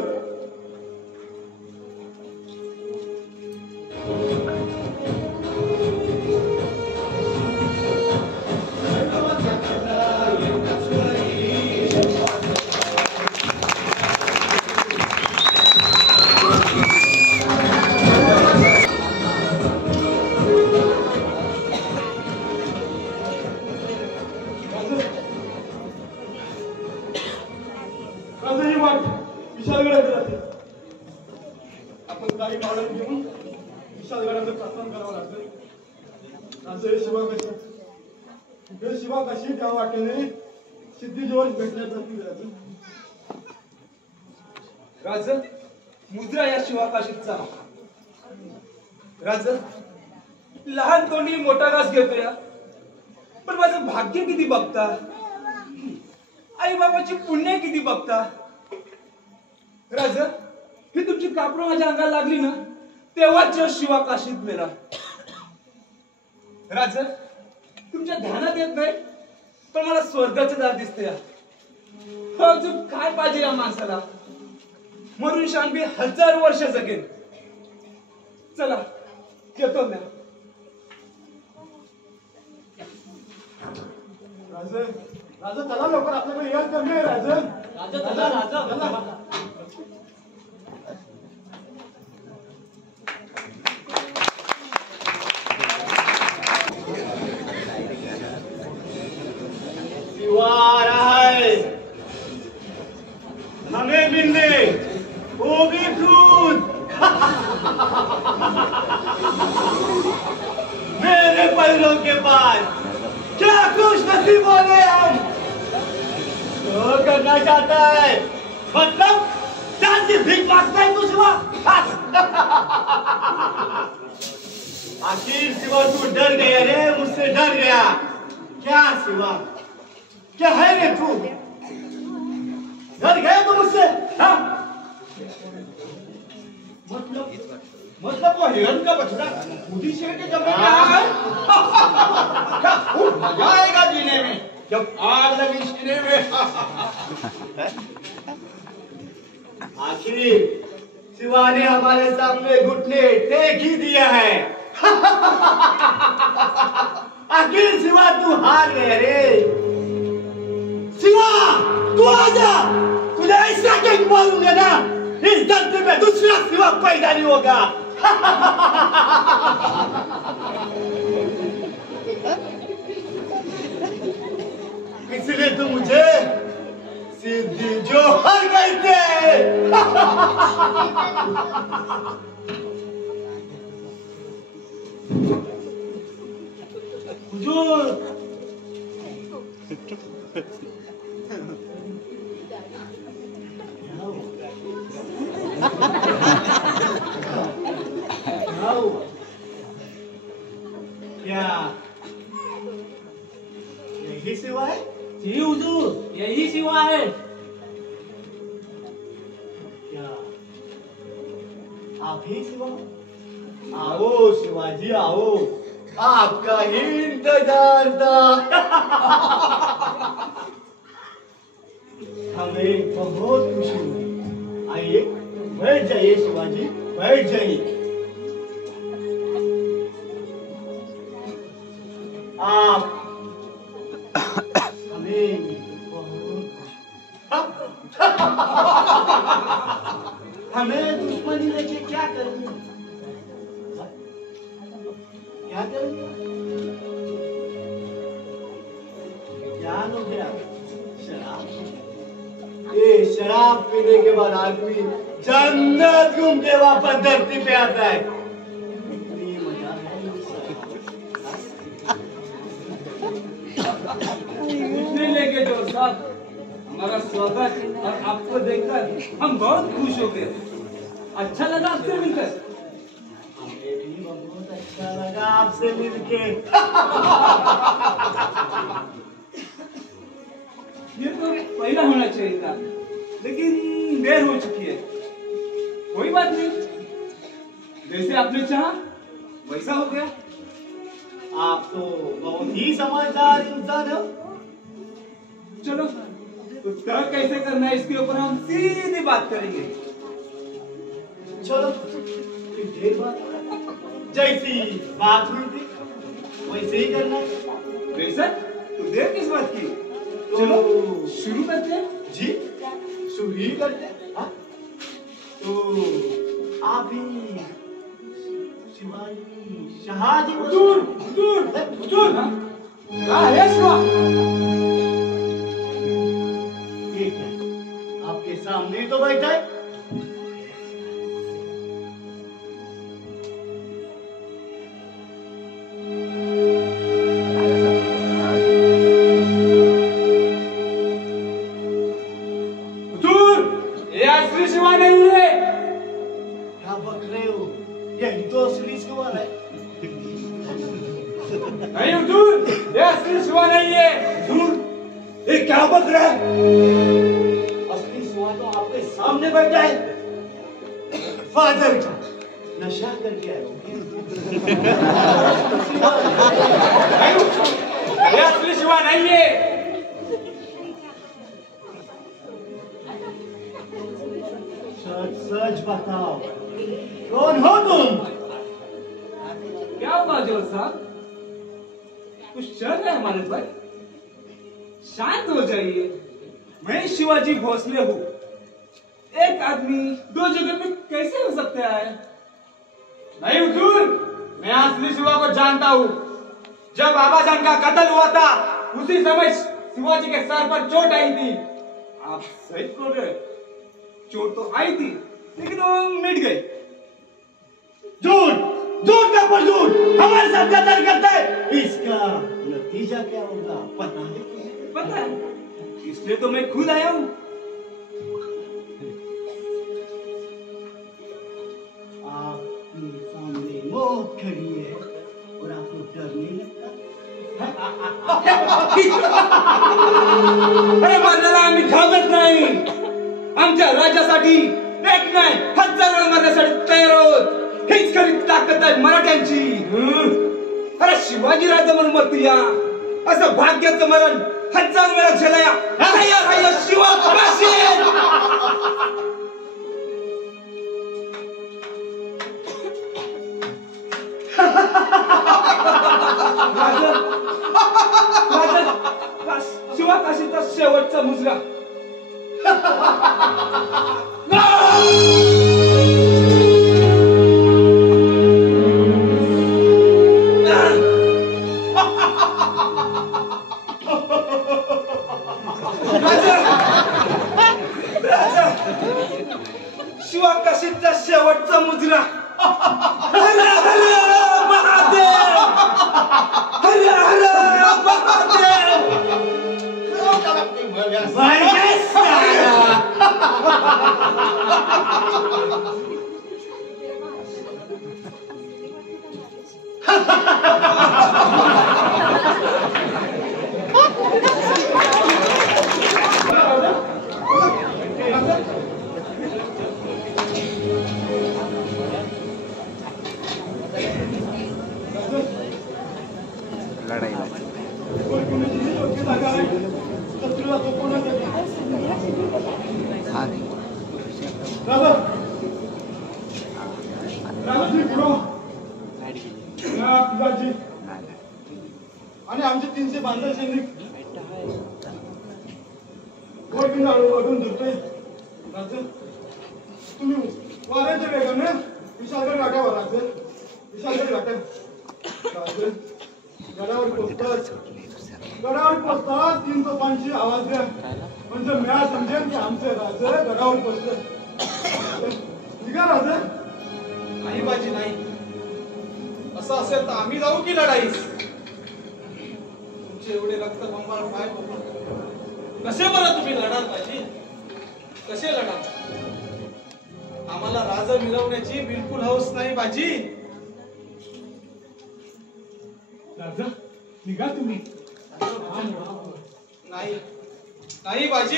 आपण काही मावळ्यात घेऊन विशालगडाचं प्रस्थान करावं लागतं. हे शिवा कशी त्या वाटेने सिद्धीजवळ भेटण्यासाठी जायचं. राज मुद्रा या शिवाकाशीचा राज लहान तोंडी मोठा घास घेतोय, पण माझं भाग्य किती बघता, आई बाबाची पुण्य किती बघता. राज ही तुमची कापड माझ्या अंगाला लागली ना तेव्हाच शिवाकाशीत मेला. राज तुमच्या ध्यानात येत नाही, पण मला स्वर्गाचं दार दिसतंय. अजून काय पाहिजे या माणसाला? मरून शांती 1000 वर्ष जगेल. चला येतो ना. राजा चला लवकर, आपल्याकडे याच कमी आहे. राजा राजा राजा राजा आ रहा है, हमें मिलने वो भी खुद मेरे पैरों के पास. क्या खुश नसीब वाले हम. तो करना चाहता है मतलब चांदी भीख मांगता है तू शिवा. आखिर शिवा तू डर गया रे, मुझसे डर गया क्या शिवा? क्या है रे तू? डर गया तू मुझसे? हाँ? मतलब वो हिरण का बछड़ा खुदी शेर के जबड़े में आया है? क्या खूब मजा आएगा जीने जब आग लगी सीने में आखिर शिवा ने हमारे सामने घुटने टेक ही दिया है। आखिर शिवा तू हार गया रे। शिवा तू आजा, तुझे ऐसा कहीं मालूंगा ना इस धरती में दूसरा शिवा पैदा नहीं होगा। इसलिए तो मुझे सिद्धि जोहर कहते हैं। हुजूर क्या यही शिवा है? जी हुजूर, यही शिवा है। क्या आप ही शिवा? आओ शिवाजी आओ, आपका ही इंतजार था। हमें बहुत खुशी हुई। आइए बैठ जाइए शिवाजी, बैठ जाइए। आप हमें बहुत हमें दुश्मनी लेके क्या करेंगे? क्या करेंगे? ज्ञान हो गया शराब। ये शराब पीने के बाद आदमी जन्नत घूम के वापस धरती पे आता है। इतनी मजा है पूछने लेके जो साहब हमारा स्वागत और आपको देखकर हम बहुत खुश हो गए। अच्छा लगा आपसे मिलकर। हमें भी बहुत अच्छा लगा आपसे मिलके। ये तो पहला होना चाहिए था, लेकिन देर हो चुकी है। कोई बात नहीं, जैसे आपने चाहा वैसा हो गया। आप तो बहुत ही समझदार इंसान हो। चलो तो तय कैसे करना है इसके ऊपर हम सीधी बात करेंगे। चलो फिर देर बात, जैसी बात हुई थी वैसे ही करना है। वैसा तो देर किस बात की? चलो शुरू करते हैं। जी शुरू ही करते हैं। हाँ? तो आप ही शिवाजी शाहजी हुजूर हुजूर हुजूर कहाँ है शिवा? ठीक है, आपके सामने तो बैठा है। हुजूर ये असली शिवा नहीं है। क्या बक रहे हो? यही तो असली शिवा है। नहीं हुजूर, ये असली शिवा नहीं है। हुजूर ये क्या बक रहा है? असली शिवा तो आपके सामने बैठा है। फादर का नशा करके आए हो। ये असली शिवा नहीं है। सच सच बताओ, कौन हो तुम? क्या बाजो साहब, कुछ चल रहा है हमारे पर? शांत हो जाइए। मैं शिवाजी भोसले हूँ। एक आदमी दो जगह पे कैसे हो सकता है? नहीं हुजूर, मैं असली शिवा को जानता हूँ। जब आबाजान का कत्ल हुआ था उसी समय शिवाजी के सर पर चोट आई थी। आप सही बोल रहे, चोट तो आई थी लेकिन वो मिट गई। झूठ, झूठ का पर झूठ हमारे साथ कत्ल करता है। इसका नतीजा क्या होगा पता है? पता है, इसलिए तो मैं खुद आया हूँ। आपके सामने मौत खड़ी है और आपको डर नहीं लगता? अरे मरणाला आम्ही घाबरत नाही. आमच्या राज्यासाठी एक नाही हजारो मरण्यासाठी तयार आहोत. हीच खरी ताकद आहे मराठ्यांची. अरे शिवाजी राजा म्हणून मरतोया असं भाग्याचं मरण 1000 वेळा झेलाया तयार आहे शिवा काशी. शिवा काशीचा शेवटचा मुजरा. शिवा काशीचा शेवटचा मुजरा. हर हर महादेव, हर हर महादेव. आणि आमचे 300 बांधव सैनिक अडून धरतोय. तुम्ही वाऱ्याच्या वेगाने विशालगड घाटावर राहते. विशालगड घाटात गडावर पोचतात. गडावर पोचतात 3 तोफांची आवाज द्या म्हणजे मिळा समजेल की आमचे राजे गडावर पोचले. निघा राजे. नाही बाजी नाही. असं असेल तर आम्ही जाऊ की लढाईस. तुमचे एवढे रक्त बंबाळ पाय कसे बरं तुम्ही लढाल बाजी? कसे लढाल? आम्हाला राजा मिळवण्याची बिलकुल हौस नाही बाजी. राजा निघा तुम्ही. नाही नाही बाजी,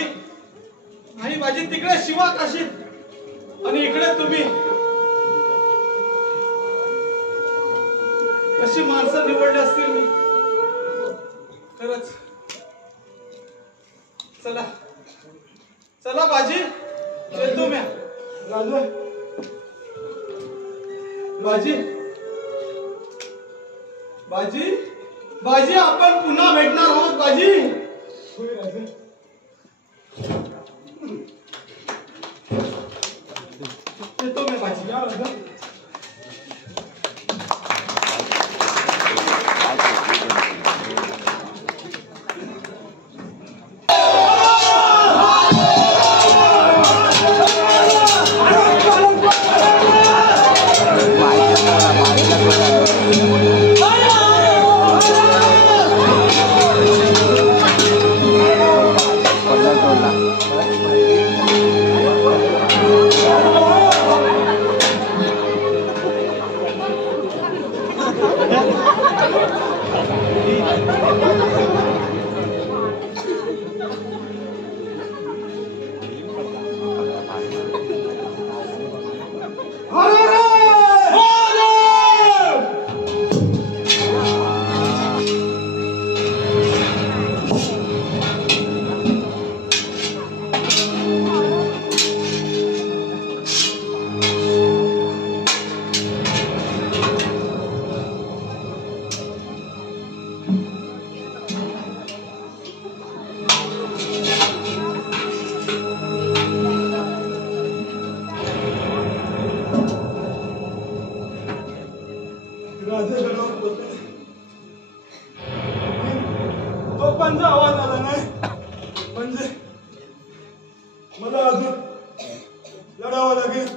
नाही बाजी. तिकडे शिवा काशीत आणि इकडे तुम्ही. कशी माणसं निवडली असतील मी खरंच. चला चला बाजी, येतो म्या. राजा बाजी बाजी बाजी आपण पुन्हा भेटणार आहोत बाजी. होय राजा. येतो मी बाजी. या राजा. तोफांचा आवाज आला नाही म्हणजे मला अजून लढावं लागेल.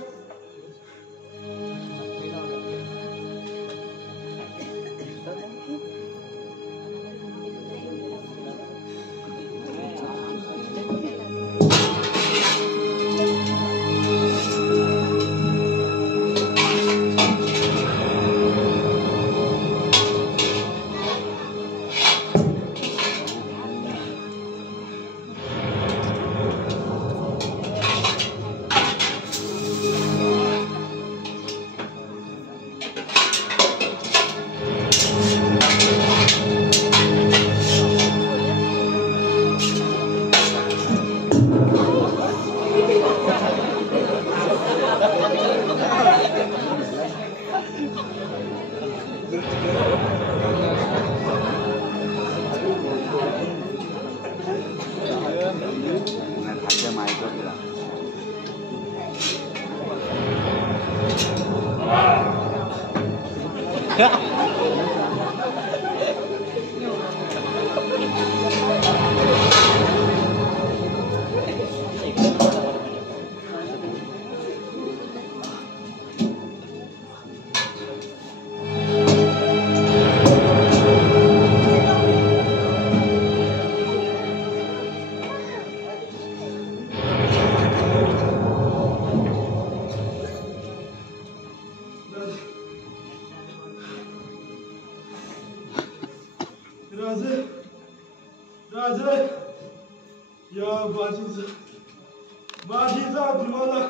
बाजीचा तुम्हाला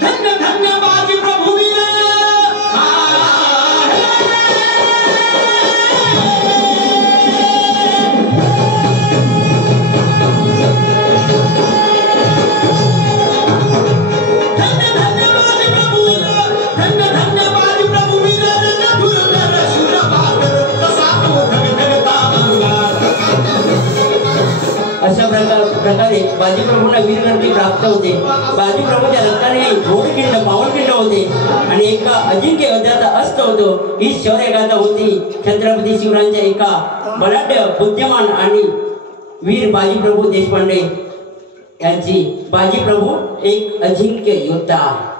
धन्य धन्य बाजी प्रभु अशा प्रकारे बाजीप्रभूंना वीरगती प्राप्त होते. बाजीप्रभूच्या रक्ताने घोडखिंड पावनखिंड होते आणि एका अजिंक्य योद्ध्याचा अस्त होतो. ही शौर्यगाथा होती छत्रपती शिवरायांच्या एका बलाढ्य बुद्धिमान आणि वीर बाजीप्रभू देशपांडे यांची. बाजीप्रभू एक अजिंक्य योद्धा.